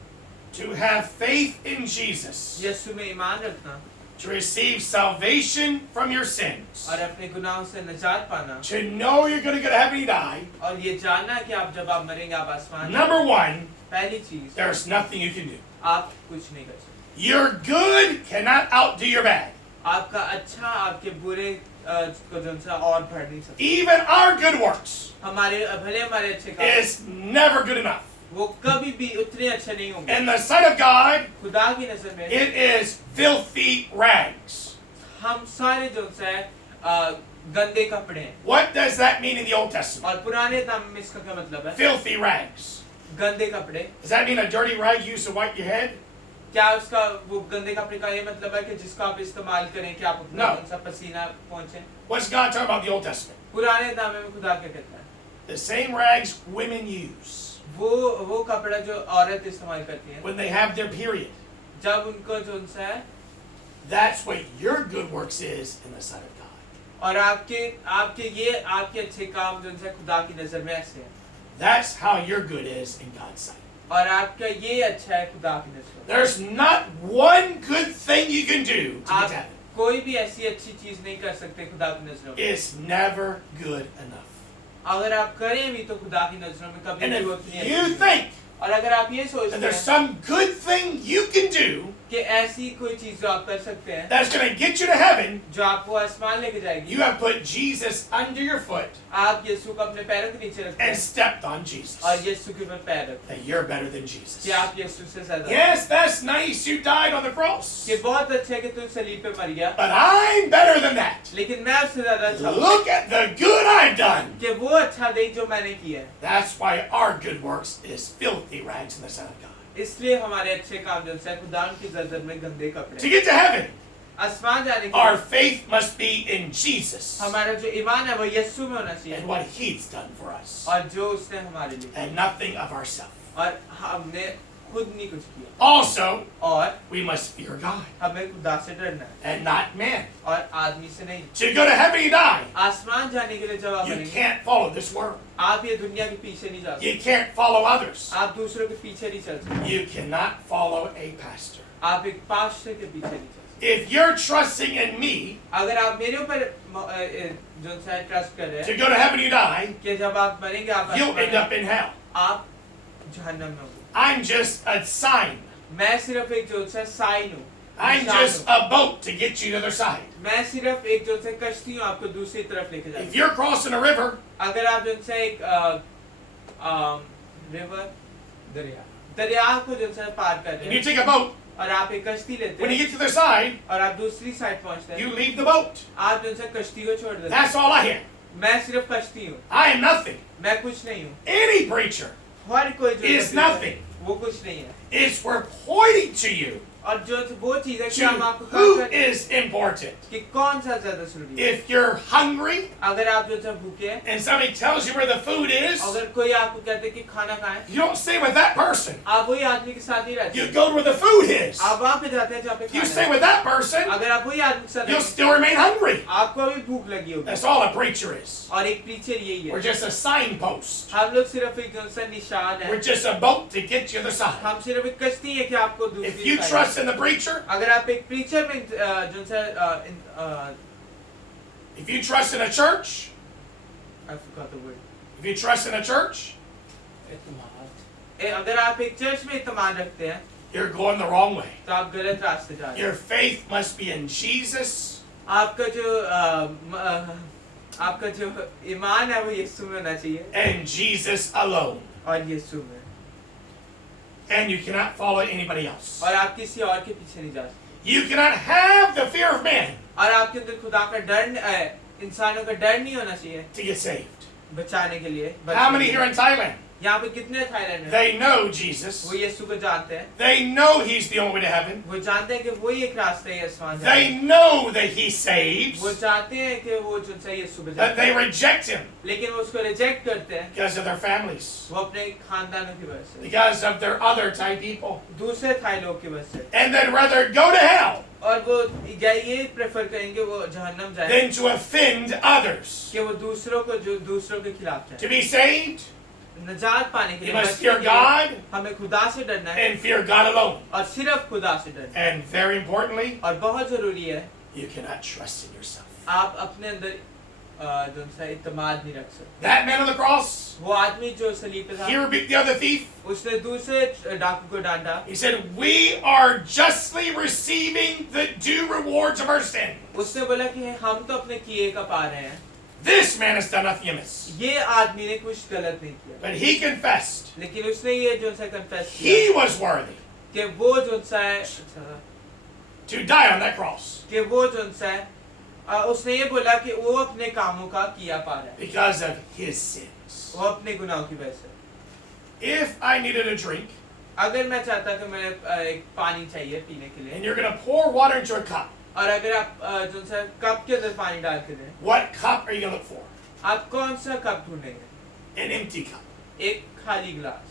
To have faith in Jesus, यीशु में ईमान रखना to receive salvation from your sins, और अपने गुनाहों से निजात पाना to know you're going to go to heaven and die. और ये जानना कि आप जब आप मरेंगे आप आसमान Number one, पहली चीज there's nothing you can do. आप कुछ नहीं कर सकते। Your good cannot outdo your bad. आपका अच्छा आपके बुरे को जो सा और बढ़ नहीं सकता। Even our good works हमारे भले हमारे अच्छे काम is never good enough. वो कभी भी उतने अच्छे नहीं होंगे। In the sight of God, खुदा की नजर में it is filthy rags. हम सारे जो है गंदे कपड़े हैं। What does that mean in the Old Testament? और पुराने नाम में इसका क्या मतलब है? Filthy rags. गंदे कपड़े। Does that mean a dirty rag used to wipe your head? क्या उसका वो गंदे कपड़े का ये मतलब है कि जिसका आप इस्तेमाल करें कि आप अपना No. कौन सा पसीना पहुंचे? What's God talking about in the Old Testament? पुराने नामे में खुदा क्या कहता है? The same rags women use वो कपड़ा जो औरत इस्तेमाल करती है when they have their period. जब उनको जो सा है That's what your good works is in the sight of God. और आपके अच्छे काम जो है खुदा की नजर में ऐसे हैं That's how your good is in God's sight. और आपका ये अच्छा है खुदा की नजर में। There's not one good thing you can do to get to आप heaven. कोई भी ऐसी अच्छी चीज नहीं कर सकते खुदा की नजरों में। It's never good enough. अगर आप करें भी तो खुदा की नजरों में कभी And भी if वो उतनी अच्छी you नहीं। think और अगर आप ये that सोचते there's हैं some good thing you can do कि ऐसी कोई चीज जो आप कर सकते हैं that's going to get you to heaven, जो आपको आसमान लेके जाएगी, you have put Jesus under your foot आप यीशु को अपने पैरों के नीचे रखते and हैं stepped on Jesus. और यीशु के ऊपर पैर रखते That you're better than Jesus. हैं कि आप यीशु से ज्यादा Yes, that's nice. You died on the cross. कि बहुत अच्छा है कि तू सलीब पे मर गया, But I'm better than that. लेकिन मैं उससे ज्यादा अच्छा हूँ Look at the good I've done. कि वो अच्छा नहीं जो मैंने किया है। That's why our good works is filthy rags in the sight of God. इसलिए हमारे अच्छे काम जो है खुदा की नजर में गंदे To कपड़े। get to heaven, आसमान जाने के our लिए faith must be in Jesus हमारा जो ईमान है वो यीशु में होना चाहिए and what He's done for us, और जो उसने हमारे लिए and nothing of ourselves. और हमने खुद नहीं कुछ किया Also, और we must fear God हमें खुदा से डरना है and not man. और आदमी से नहीं To go to heaven, you die. आसमान जाने के लिए जब आप You बनेंगे can't follow this world. आप ये दुनिया के पीछे नहीं जा सकते You can't follow others. आप दूसरों के पीछे नहीं चल सकते You cannot follow a pastor. आप एक पास्टर के पीछे नहीं चल सकते If you're trusting in me अगर आप मेरे ऊपर जो सा ट्रस्ट कर रहे to हैं go to heaven, you die, कि जब आप मरेंगे आप you'll आसमान end up in hell. आप जहन्नम में होंगे I'm just a sign. मैं सिर्फ एक जो सा साइन हूँ I'm निशान just हूँ। a boat to get you to the other side. मैं सिर्फ एक जो से कश्ती हूँ आपको दूसरी तरफ लेके If जाऊँ you're crossing a river अगर आप जो से एक रिवर दरिया दरिया को जो से पार कर and रहे you हैं take a boat, और आप एक कश्ती लेते when you हैं get to the other side, और आप दूसरी साइड पहुंचते हैं you leave the boat. आप जो से कश्ती को छोड़ देते हैं That's all I am. मैं सिर्फ कश्ती हूँ I am nothing. मैं कुछ नहीं हूँ Any preacher हर कोई जो is है, nothing. वो कुछ नहीं है It's we're pointing to you और जो वो चीज है कि to हम आपको who कहाँ से- is important. कि कौन सा ज्यादा जरूरी है If you're hungry अगर आप जो है भूखे हैं and somebody tells you where the food is, अगर कोई आपको कहते हैं कि खाना खाएं you don't stay with that person. आप वही आदमी के साथ ही रहते You हैं go to where the food is. आप वहाँ पे जाते हैं जहाँ पे You खाना stay है with that person, अगर आप वही आदमी के साथ you'll हैं, still remain hungry. आपको भी भूख लगी होगी That's all a preacher is. और एक प्रीचर यही We're है just a signpost. हम लोग सिर्फ एक जो सा निशान We're है just a boat to get you to the other side. हम सिर्फ एक कश्ती है कि आपको If दूसरी you side- trust in the preacher, अगर आप एक प्रीचर में जो सा if you trust in a church, I forgot the word. if you trust in a church, अगर आप एक चर्च में इत्मीनान रखते हैं you're going the wrong way. तो आप गलत रास्ते जा रहे हैं Your faith must be in Jesus आपका जो ईमान है वो यीशु में होना चाहिए and Jesus alone. और यीशु में And you cannot follow anybody else. और आप किसी और के पीछे नहीं जा सकते You cannot have the fear of man और आपके अंदर खुदा का डर इंसानों का डर नहीं होना चाहिए to get saved. बचाने के लिए How many here in Thailand? यहाँ पे कितने थाईलैंड में They know Jesus. वो यीशु को जानते हैं They know He's the only way to heaven. वो जानते हैं कि वही एक रास्ता है आसमान जाने They know that He saves. का। वो जानते हैं कि वो जो है यीशु But बचाता they है reject Him लेकिन वो उसको रिजेक्ट करते हैं because of their families, वो अपने खानदानों की वजह से because of their other Thai people. दूसरे थाई लोग की वजह से And they'd rather go to hell और वो ये प्रेफर करेंगे वो जहन्नम जाए than to offend others. कि वो दूसरों को जो दूसरों के खिलाफ जाए To be saved, नजात पाने के you लिए must बचने fear के लिए God हमें खुदा से डरना है and fear God alone. और सिर्फ खुदा से डरना है And very importantly, और बहुत जरूरी है you cannot trust in yourself. आप अपने अंदर जो सा इत्मीनान नहीं रख सकते That man on the cross, वो आदमी जो सलीब पे he था rebuked the other thief. उसने दूसरे डाकू को डांटा He said, "We are justly receiving the due rewards of our sin." उसने बोला कि हम तो अपने किए का पा रहे हैं This man has done nothing amiss. ये आदमी ने कुछ गलत नहीं किया But he confessed लेकिन उसने ये जो सा कन्फेस he किया was worthy कि वो जो सा है to die on that cross कि वो जो सा है उसने ये बोला कि वो अपने कामों का किया पा रहा है because of his sins. वो अपने गुनाहों की वजह से If I needed a drink अगर मैं चाहता कि मैं एक पानी चाहिए पीने के and लिए you're going to pour water into a cup, और अगर आप जो सा कप के अंदर पानी डाल के दें what cup are you going to look for? आप कौन सा कप ढूंढेंगे An empty cup. एक खाली गिलास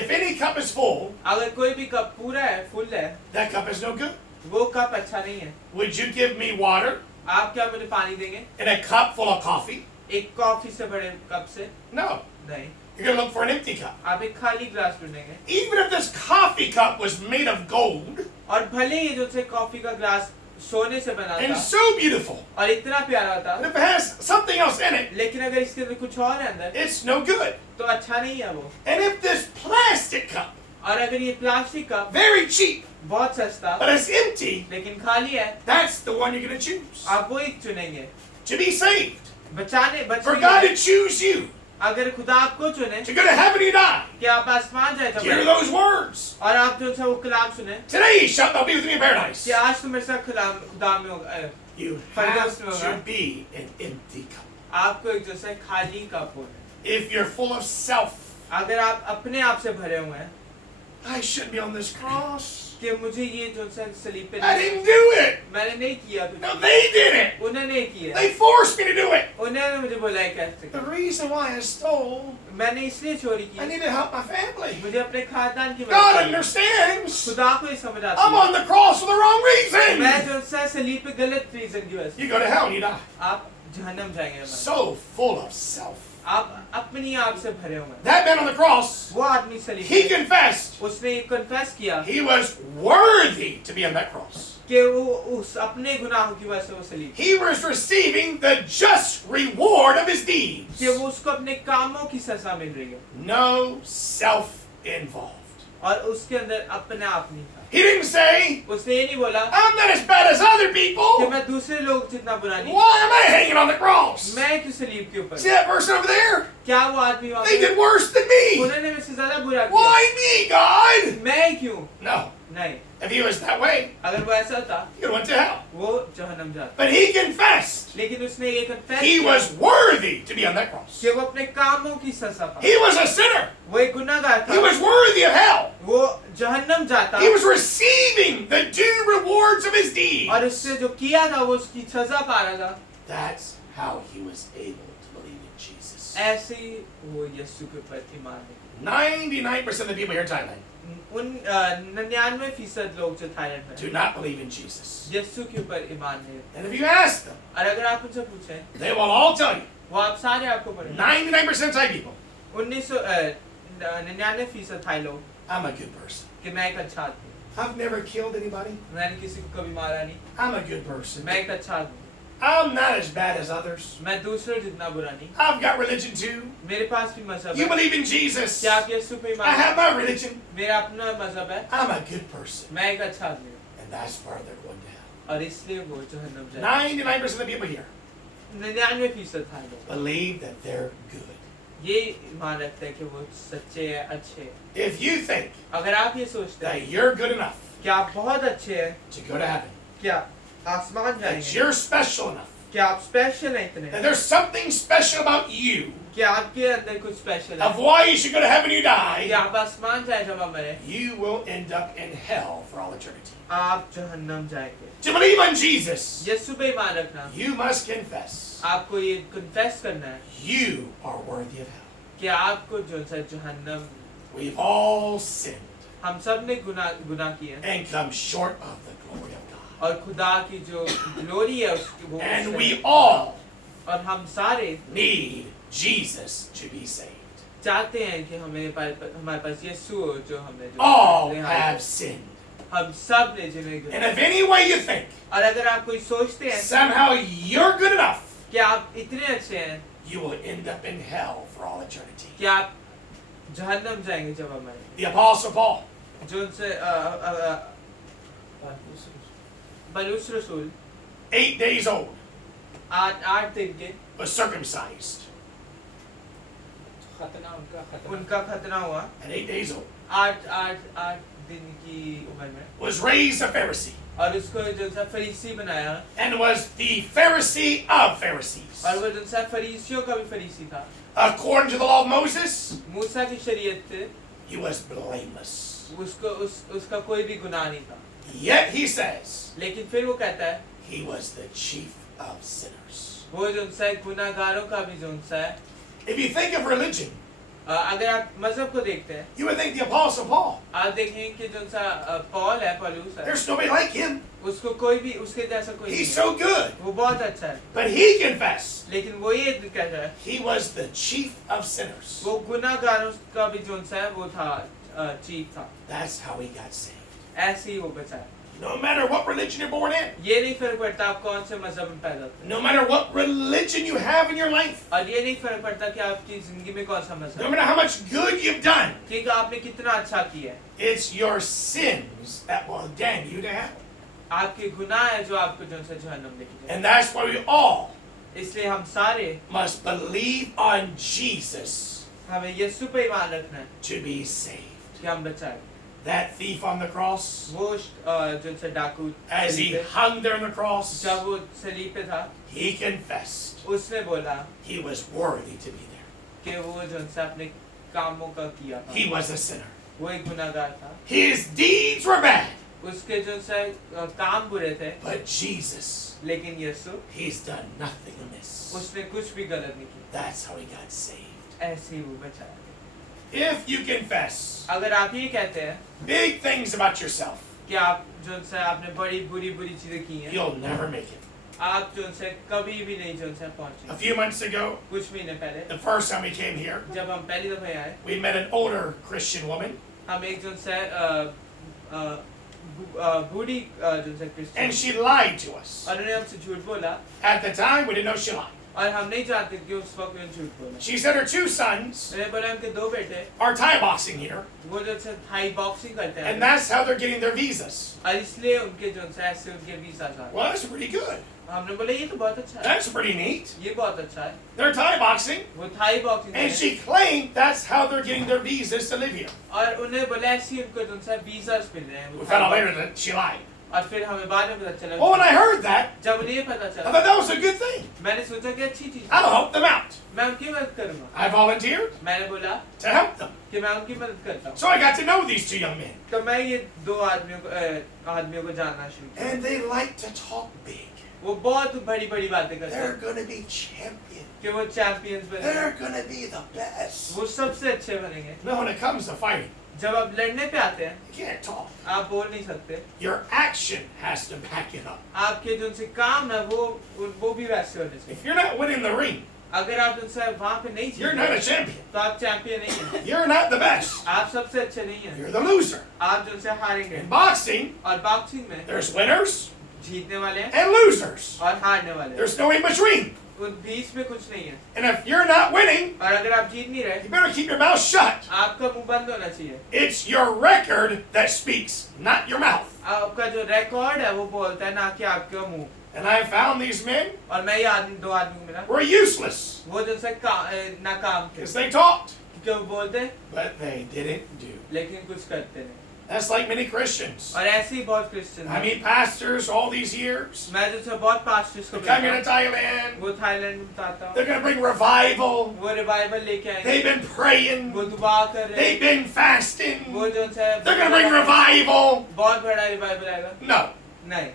If any cup is full, अगर कोई भी कप पूरा है फुल है that cup is no good. वो कप अच्छा नहीं है Would you give me water आप क्या मुझे पानी देंगे in a cup full of coffee? एक कॉफी से बड़े कप से No. नहीं You're going to look for an empty cup. आप एक खाली गिलास ढूंढेंगे Even if this coffee cup was made of gold और भले ही जो से कॉफी का गिलास सोने से बना and था so beautiful, और इतना प्यारा but था if it has something else in it, लेकिन अगर इसके अंदर कुछ और है अंदर it's no good. तो अच्छा नहीं है वो And if this plastic cup, और अगर ये प्लास्टिक कप very cheap, बहुत सस्ता but it's empty, लेकिन खाली है that's the one you're going to choose. आप वो एक चुनेंगे To be saved. बचाने For बचने God के to लिए। choose you. अगर खुदा आपको चुने To go to heaven you die. कि आप आसमान जाए जब Hear those words. और आप जो है वो कलाम सुने Today shalt thou be with me in paradise. कि आज तो मेरे साथ खुदा में होगा You Firdaus have में to होगा। be an empty cup. आपको एक जो है खाली कप होना If you're full of self, अगर आप अपने आप से भरे हुए हैं I shouldn't be on this cross. कि मुझे ये जो सा सलीब पे I didn't do it. मैंने नहीं किया कुछ। No, they did it. उन्होंने किया। They forced me to do it. उन्होंने मुझे बोला कैसे The reason why I stole, मैंने इसलिए चोरी I की need to help my family. मुझे अपने खानदान की God मदद understands. खुदा को ये समझ आती I'm है on the cross for the wrong मैं reason. जो सा सलीब पे गलत रीजन की वजह से You go to hell and you die. आप जहन्नम जाएंगे So full of self. आप अपनी आप से भरे हुए हैं। That man on the cross, वो आदमी सलीब he पे confessed उसने ये कन्फेस किया he was worthy to be on that cross. कि वो उस अपने गुनाहों की वजह से वो सलीब He was receiving the just reward of his deeds. कि वो उसको अपने कामों की सजा मिल रही है No self involved. और उसके अंदर अपने आप नहीं था। He didn't say, उसने ये नहीं बोला I'm not as bad as other कि people. मैं दूसरे लोग जितना बुरा नहीं Why am I hanging on the cross? मैं क्यों सलीब के ऊपर See that person over there? क्या वो आदमी वहाँ They पे did worse than me. उन्होंने मेरे से ज्यादा बुरा किया Why me, God? मैं क्यों No. नहीं If he was that way, अगर वो ऐसा था he went to hell. वो जहन्नम जाता But he confessed लेकिन उसने ये confess he was worthy to be on that cross. कि वो अपने कामों की सजा पा He was a sinner. वो एक गुनाहगार He was था worthy of hell. वो जहन्नम जाता He was receiving the due rewards of his और deeds. उससे जो किया था वो उसकी सजा पा रहा था That's how he was able to believe in Jesus. ऐसे ही वो यीशु के ऊपर ईमान है 99% of the people here in Thailand उन 99% लोग जो थाईलैंड में do not believe in Jesus. यीशु के ऊपर ईमान है And if you ask them, और अगर आप उनसे पूछें they will all tell you, वो आप सारे आपको पढ़ेंगे 99% of Thai people, 99% थाई लोग I'm a good person. कि मैं एक अच्छा आदमी हूँ। I've never killed anybody. मैंने किसी को कभी मारा नहीं I'm a good person. मैं एक अच्छा आदमी हूँ। I'm not as bad as others. मैं दूसरों जितना बुरा नहीं I've got religion too. मेरे पास भी मजहब You है believe in Jesus. क्या आप यीशु पे I ईमान have my religion. मेरा अपना मजहब है I'm a good person. मैं एक अच्छा आदमी हूँ And that's why they're going to hell. और इसलिए वो जहन्नम जाए 99% of the people here 99% थाई लोग believe that they're good. ये ईमान रखते हैं कि वो सच्चे हैं अच्छे हैं If you think अगर आप ये सोचते हैं that you're good enough कि आप बहुत अच्छे हैं to go to heaven, क्या आसमान that जाएंगे you're special enough, क्या आप स्पेशल हैं इतने that there's something special about you, क्या आपके अंदर कुछ स्पेशल है of why you should go to heaven when you कि die, आप आसमान जाए जब आप मरे you will end up in hell for all eternity. आप जहन्नम जाएंगे To believe on Jesus, यीशु पे ईमान रखना you must confess आपको ये कन्फेस करना है you are worthy of hell. कि आपको जो सा जहन्नम We've all sinned हम सब ने गुनाह किया है and come short of the glory of God. और खुदा की जो ग्लोरी है उसकी वो And उससे we है। all और हम सारे need Jesus to be saved. चाहते हैं कि हमारे पास यीशु हो जो हमें जो All रिहाई have करे। sinned. हम सब ने जिन्हें And गुनाह if any way you think और अगर आप कोई सोचते हैं somehow you're good enough, कि आप इतने अच्छे हैं you will end up in hell for all eternity. कि आप जहन्नम जाएंगे जब हम मरेंगे The Apostle Paul, जो उनसे बलूस रसूल 8 days old, 8 दिन के was circumcised. उनका खतना हुआ At 8 days old, 8 दिन की उम्र में was raised a Pharisee, और उसको जो सा फरीसी बनाया and was the Pharisee of Pharisees. और वो जो सा फरीसियों का भी फरीसी था According to the law of Moses, मूसा की शरीयत से he was blameless. उसका कोई भी गुनाह नहीं था Yet he says लेकिन फिर वो कहता है he was the chief of sinners. वो जो सा गुनाहगारों का भी जो सा है If you think of religion, अगर आप मजहब को देखते हैं you would think the Apostle Paul. आप देखें कि जो सा पॉल है पौलुस है There's nobody like him. उसको कोई भी उसके जैसा कोई He's नहीं so good. है। वो बहुत अच्छा है But he confessed लेकिन वो ये कहता है he was the chief of sinners. वो गुनाहगारों का भी जो सा है वो था चीफ था That's how he got saved. ऐसे ही वो बचा है No matter what religion you're born in, ये नहीं फर्क पड़ता आप कौन से मजहब में पैदा होते no matter what religion you have in your life, हैं और ये नहीं फर्क पड़ता कि आपकी जिंदगी में कौन सा मजहब no है matter how much good you've done, कि आपने कितना अच्छा किया है it's your sins that will damn you to hell. आपके गुनाह है जो आपको जो से जहन्नम लेके जाए And that's why we all इसलिए हम सारे must believe on Jesus हमें यीशु पे ईमान रखना है to be saved. कि हम बचाए That thief on the cross, वो जो से डाकू as he सलीब पे- hung there on the cross, जब वो सलीब पे था he confessed उसने बोला he was worthy to be there. कि वो जो से अपने कामों का किया था He was a sinner. वो एक गुनाहगार था His deeds were bad, उसके जो से काम बुरे थे, But Jesus, लेकिन यीशु he's done nothing amiss. उसने कुछ भी गलत नहीं किया, That's how he got saved. ऐसे ही वो बचाया। If you confess अगर आप ये कहते हैं big things about yourself, कि आप जो से आपने बड़ी बुरी बुरी चीजें की हैं, you'll never make it. आप जो से कभी भी नहीं जो से A पहुंचे। few months ago, कुछ महीने पहले the first time we came here, जब हम पहली दफा आए, we met an older Christian woman, हम एक जो से बूढ़ी जो से and Christian, she lied to us. और उन्होंने हमसे झूठ बोला, At the time, we didn't know she lied. और हम नहीं जानते कि उस वक्त उन्होंने झूठ बोला। She said her 2 sons उन्होंने बोला उनके 2 बेटे are Thai boxing here, वो जो से थाई बॉक्सिंग करते हैं, and that's how they're getting their visas. और इसलिए उनके जो से ऐसे उनके वीजा आ Well, that's pretty good. हमने बोला ये तो बहुत अच्छा है, That's pretty neat. ये बहुत अच्छा है। They're Thai boxing, वो Thai boxing and she claimed that's how they're getting their visas to live here. और उन्हें बोला ऐसे ही उनको जो से वीजा मिल रहे हैं। We found out later that she lied. और फिर हमें बाद में पता चला, Well, when I heard that, जब उन्हें ये पता I चला, thought that was a good thing. मैंने सोचा कि अच्छी चीज, I'll help them out. मैं उनकी मदद करूंगा। I volunteered मैंने बोला to help them. कि मैं उनकी मदद करता हूँ। So I got to know these 2 young men. तो मैं ये 2 आदमियों को जानना शुरू किया। And they like to talk big. वो बहुत बड़ी बड़ी बातें करते They're हैं going to be champions. कि वो चैंपियंस बनेंगे, They're going to be the best. वो सबसे अच्छे बनेंगे। Now, when it comes to fighting, जब आप लड़ने पे आते हैं, you can't talk. आप बोल नहीं सकते। Your action has to back it up. आपके जो उनसे काम है वो भी वैसे होने चाहिए। If you're not winning the ring, अगर आप उनसे वहाँ पे नहीं you're not a जीते champion. तो आप चैंपियन नहीं हैं, You're not the best. आप सबसे अच्छे नहीं हैं, You're the loser. आप जो उनसे हारेंगे। In boxing, और बॉक्सिंग में there's winners जीतने वाले हैं and losers. और हारने वाले हैं, There's no in between. उन बीच में कुछ नहीं है। And if you're not winning, और अगर आप जीत नहीं रहे, you better keep your mouth shut. आपका मुंह बंद होना चाहिए। It's your record that speaks, not your mouth. आपका जो रिकॉर्ड है वो बोलता है, ना कि आपका मुंह। And I found these men और मैं ये 2 आदमी को मिला, were useless वो जो से नाकाम थे, because they talked, क्योंकि वो बोलते but they didn't do. लेकिन कुछ करते नहीं। That's like many Christians. और ऐसे ही बहुत क्रिश्चियन I हैं। meet pastors all these years. मैं जो से बहुत पास्टर्स को They come here मिलता to Thailand. हूँ, वो थाईलैंड में बताता हूँ, They're going to bring revival. वो रिवाइवल लेके They've आएंगे, been praying. वो दुआ कर रहे They've हैं, been fasting. वो जो से They're going to bring revival. बहुत बड़ा रिवाइवल आएगा। No. नहीं,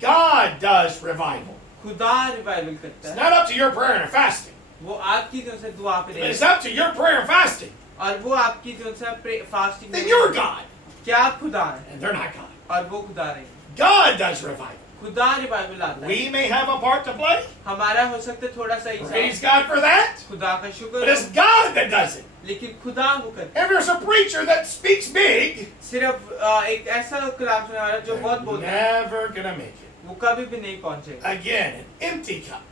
God does revival. खुदा रिवाइवल करता It's है, not up to your prayer and fasting. वो आपकी जो से दुआ पे But it's रहेगा, up to your prayer and fasting. और वो आपकी जो से फास्टिंग Then you're God. क्या आप खुदा हैं And they're not God. और वो खुदा नहीं। God does revival. खुदा रिवाइवल आता है, We may have a part to play. हमारा हो सकता है थोड़ा सा हिस्सा, Praise God for that. खुदा का But शुक्र it's हो, God that does it. लेकिन खुदा वो करता If there's a preacher that speaks big, है। सिर्फ एक ऐसा कलाम सुनने वाला जो बहुत they're बोलता है, never going to make it. वो कभी भी नहीं पहुंचेगा। Again, an empty cup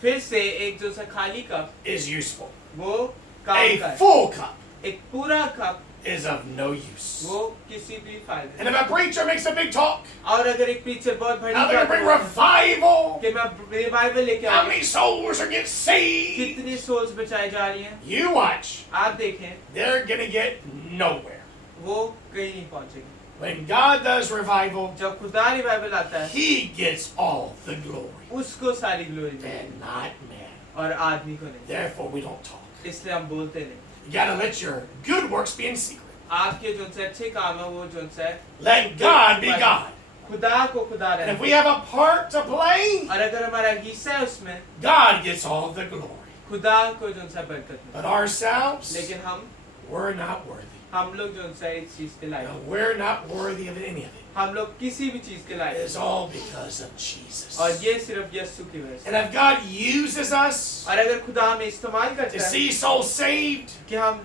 फिर से एक जो सा खाली कप, is useful. वो काम का A है, full cup एक पूरा cup is of no use. वो किसी भी फायदे And नहीं। if a preacher makes a big talk, और अगर एक प्रीचर बहुत बड़ी now they're going to बात bring बोले revival. कि मैं रिवाइवल लेके How ah many souls are getting saved? कितनी सोल्स बचाई जा रही हैं, You watch. आप देखें, They're going to get nowhere. वो कहीं नहीं पहुंचेगी। When God does revival, जब खुदा रिवाइवल आता है, He gets all the glory उसको सारी ग्लोरी मिलती है and not man. और आदमी को नहीं। Therefore, we don't talk. इसलिए हम बोलते नहीं। You got to let your good works be in secret. आपके जो से अच्छे काम है वो जो से Let God be God. खुदा को खुदा And if रहे, we have a part to play, और अगर हमारा हिस्सा है उसमें, God gets all the glory. खुदा को जो से बरकत मिले। But ourselves, लेकिन we're not worthy. हम लोग जो से इस चीज के लायक, No, we're not worthy of any of it. हम लोग किसी भी चीज के लायक, It's all because of Jesus. और ये सिर्फ यीशु की वजह से। And if God uses us और अगर खुदा हमें इस्तेमाल to करता है see souls saved, कि हम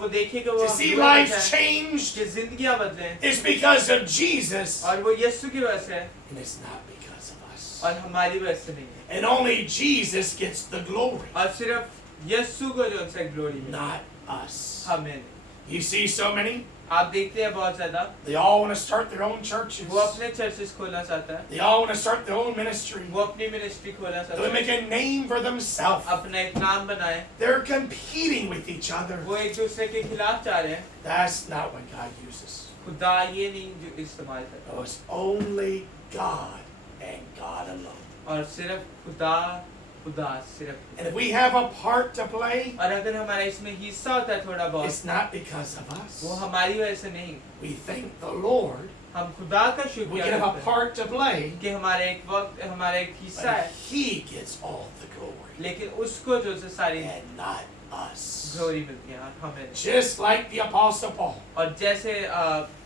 वो देखें कि वो to see हम lives बचाएं, changed, कि जिंदगियां बदलें, it's because of Jesus. और वो यीशु की वजह से है And it's not because of us. और हमारी वजह से नहीं है, And only Jesus gets the glory, और सिर्फ यीशु को जो से ग्लोरी मिले, not us. हमें नहीं। You see so many, आप देखते हैं बहुत ज्यादा, they all want to start their own churches. वो अपने चर्चेस खोलना चाहता है, They all want to start their own ministry. वो अपनी मिनिस्ट्री खोलना चाहता They है, make a name for themselves. अपना एक नाम बनाए, They're competing with each other. वो एक दूसरे के खिलाफ जा रहे हैं। That's not what God uses. खुदा ये नहीं जो इस्तेमाल करता, No, it's only God and God alone. और सिर्फ खुदा खुदा सिर्फ। And if we have a part to play, और अगर हमारा इसमें हिस्सा होता है थोड़ा बहुत, it's not because of us. वो हमारी वजह से नहीं, We thank the Lord हम खुदा का We शुक्रिया can have a करते हैं part to play, कि हमारे एक वक्त हमारा एक हिस्सा but है, He gets all the glory लेकिन उसको जो से सारी and not us. ग्लोरी मिलती है और हमें नहीं। Just like the Apostle Paul, और जैसे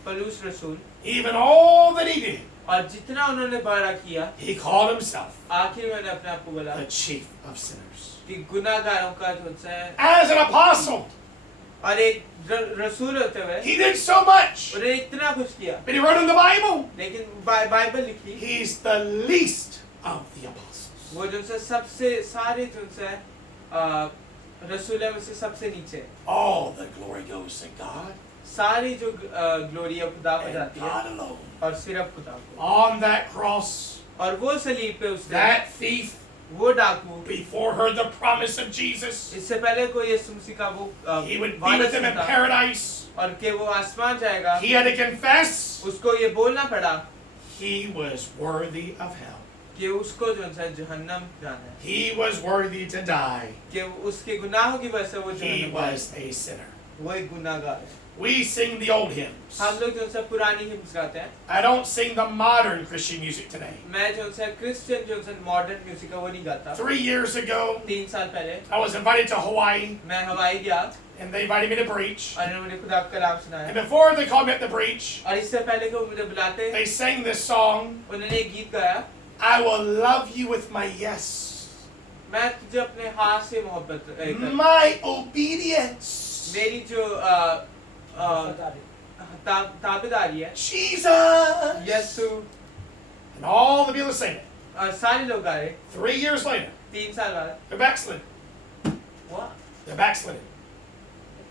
पलूस रसूल even all that he did, और जितना उन्होंने बड़ा किया, he called himself आखिर में उन्होंने अपने आप को बोला the chief of sinners. कि गुनाहगारों का जो है, As an apostle, और एक रसूल होते हुए he did so much, उन्होंने इतना कुछ किया, but he wrote in the Bible, लेकिन बाइबल लिखी, he's the least of the apostles. वो जो से सबसे सारे जो से रसूलों में से सबसे नीचे, All the glory goes to God सारी जो ग्लोरी खुदा को and जाती है God alone. और सिर्फ खुदा को। On that cross, और वो सलीब पे उसने, that thief, वो डाकू, before heard the promise of Jesus, इससे पहले कोई यीशु मसीह का वो he would be वादा with him in सुनता paradise. और कि वो आसमान जाएगा, He had to confess उसको ये बोलना पड़ा he was worthy of hell. कि उसको जो है जहन्नम जाना है, He was worthy to die. कि उसके गुनाहों की वजह से वो He जहन्नम was a sinner. वो एक गुनाहगार है। We sing the old hymns. हम लोग जो है पुरानी हिम्स गाते हैं। I don't sing the modern Christian music today. मैं जो है क्रिश्चियन जो है मॉडर्न म्यूजिक का वो नहीं गाता। 3 years ago, 3 साल पहले I was invited to Hawaii, मैं हवाई गया and they invited me to preach. और इन्होंने खुदा का कलाम And सुनाया, before they called me up to preach, और इससे पहले कि वो मुझे बुलाते, they sang this song, उन्होंने एक गीत गाया, I will love you with my yes, मैं तुझे अपने हाथ से मोहब्बत करता हूं। my obedience. मेरी जो ताबेदारी है, Jesus. यीशु, And all the people sing it. और सारे लोग गा रहे। 3 years later, 3 साल बाद they're backslidden. वो They're backslidden.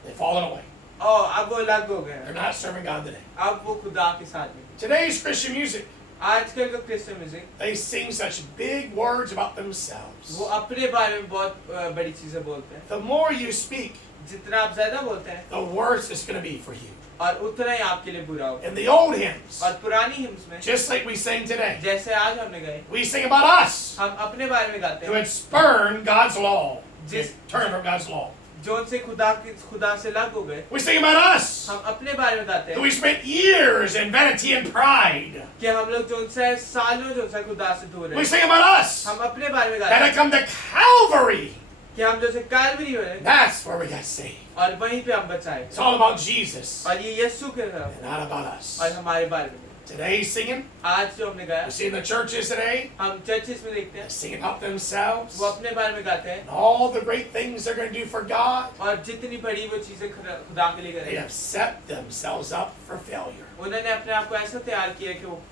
They've fallen away. अब वो अलग हो गए They're हैं, not serving God today. अब वो खुदा के साथ में। Today's Christian music, आजकल का Christian music they sing such big words about themselves. वो अपने बारे में बहुत बड़ी चीजें बोलते हैं। The more you speak, जितना आप ज्यादा बोलते हैं the worse it's going to be for you. और उतना ही आपके लिए बुरा होगा। In the old hymns, और पुरानी हिम्स में just like we sing today, जैसे आज हमने गए, we sing about us हम अपने बारे में गाते who हैं, had spurned God's law, Just- turned from God's law. जो उनसे खुदा से अलग हो गए। We sing about us हम अपने बारे में गाते who हैं we spent years in vanity and pride. कि हम लोग जो उनसे सालों जो उनसे खुदा से दूर We हैं। sing about us हम अपने बारे में that गाते had हैं come to Calvary. कि हम जो से कालवरी हुए That's where we got saved. और वहीं पे हम बचाए। It's all about Jesus और ये यीशु के तरफ and not about us. और हमारे बारे में। Today's singing, आज जो हमने गाया, you see in the churches today, हम चर्चिस में देखते they're हैं, singing about themselves वो अपने बारे में गाते हैं and all the great things they're going to do for God. और जितनी बड़ी वो चीजें खुदा के लिए They करें, have set themselves up for failure. उन्होंने अपने आप को ऐसा तैयार किया कि वो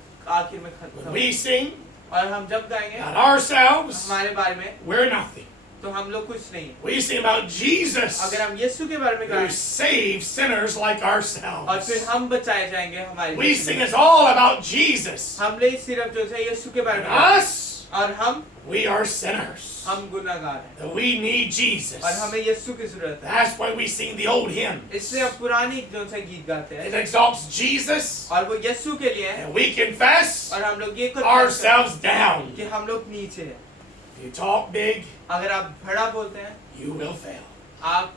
आखिर में When खत्म। we sing और हम जब गाएंगे about ourselves, हमारे बारे में, we're nothing. तो हम लोग कुछ नहीं हैं। We sing about Jesus अगर हम यीशु के बारे में who गाएं saves sinners like और ourselves. फिर हम बचाए जाएंगे हमारे We यीशु sing में। it's all about Jesus. हम नहीं सिर्फ जो है यीशु के बारे And में गाएं, us, और हम we are sinners. हम गुनाहगार हैं That we need Jesus. और हमें यीशु की जरूरत है। That's why we sing the old hymns. इसलिए हम पुरानी जो से गीत गाते It हैं exalts Jesus, और वो यीशु के लिए है and we confess और हम लोग ये confess करते ourselves down. हैं कि हम लोग नीचे हैं। If you talk big, अगर आप बड़ा बोलते हैं you will fail. आप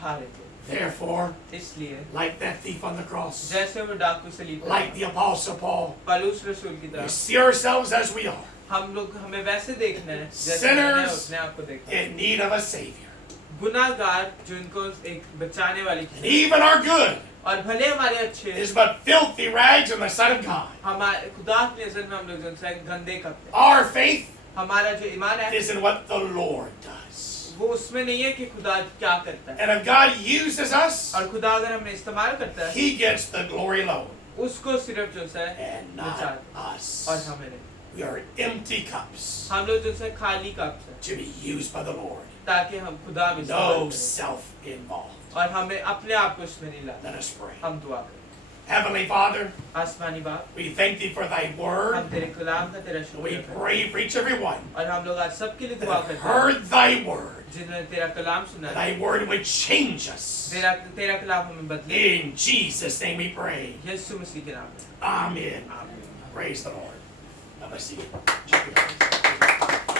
हारेंगे। Therefore, इसलिए like that thief on the cross, जैसे वो डाकू सलीब पे like the Apostle Paul, Palus रसूल की we तरह see ourselves as we are, हम लोग हमें वैसे देखना है जैसे Sinners मैंने अपने आप को देखा है। in need of a Savior. गुनाहगार जिनको एक बचाने वाली And चीज even our good और भले हमारे अच्छे is but filthy rags in the sight of God. हमारे खुदा की नजर में हम लोग जो है गंदे करते हैं। Our faith हमारा जो ईमान है is in what the Lord does. वो उसमें नहीं है कि खुदा क्या करता है And if God uses us, और खुदा अगर हमें इस्तेमाल करता है He gets the glory alone, उसको सिर्फ जो है and बचा not us. और हमें नहीं। We are empty cups हम लोग जो है खाली कप से to be used by the Lord. ताकि हम खुदा में इस्तेमाल No करें self involved. और हमें अपने आप को इसमें नहीं लाना। Let us pray. हम दुआ करें। Heavenly Father, आसमानी बाप, we thank Thee for Thy हम word. तेरे कलाम का तेरा We शुक्रिया करते हैं pray for each everyone और हम लोग आज सबके लिए that दुआ have करते हैं heard Thy word. जिन्होंने तेरा कलाम सुना है। Thy word would change us. तेरा कलाम हमें बदले। In Jesus' name we pray. यीशु मसीह के नाम में Amen. आमीन। Praise the Lord. Have a seat. Check it out.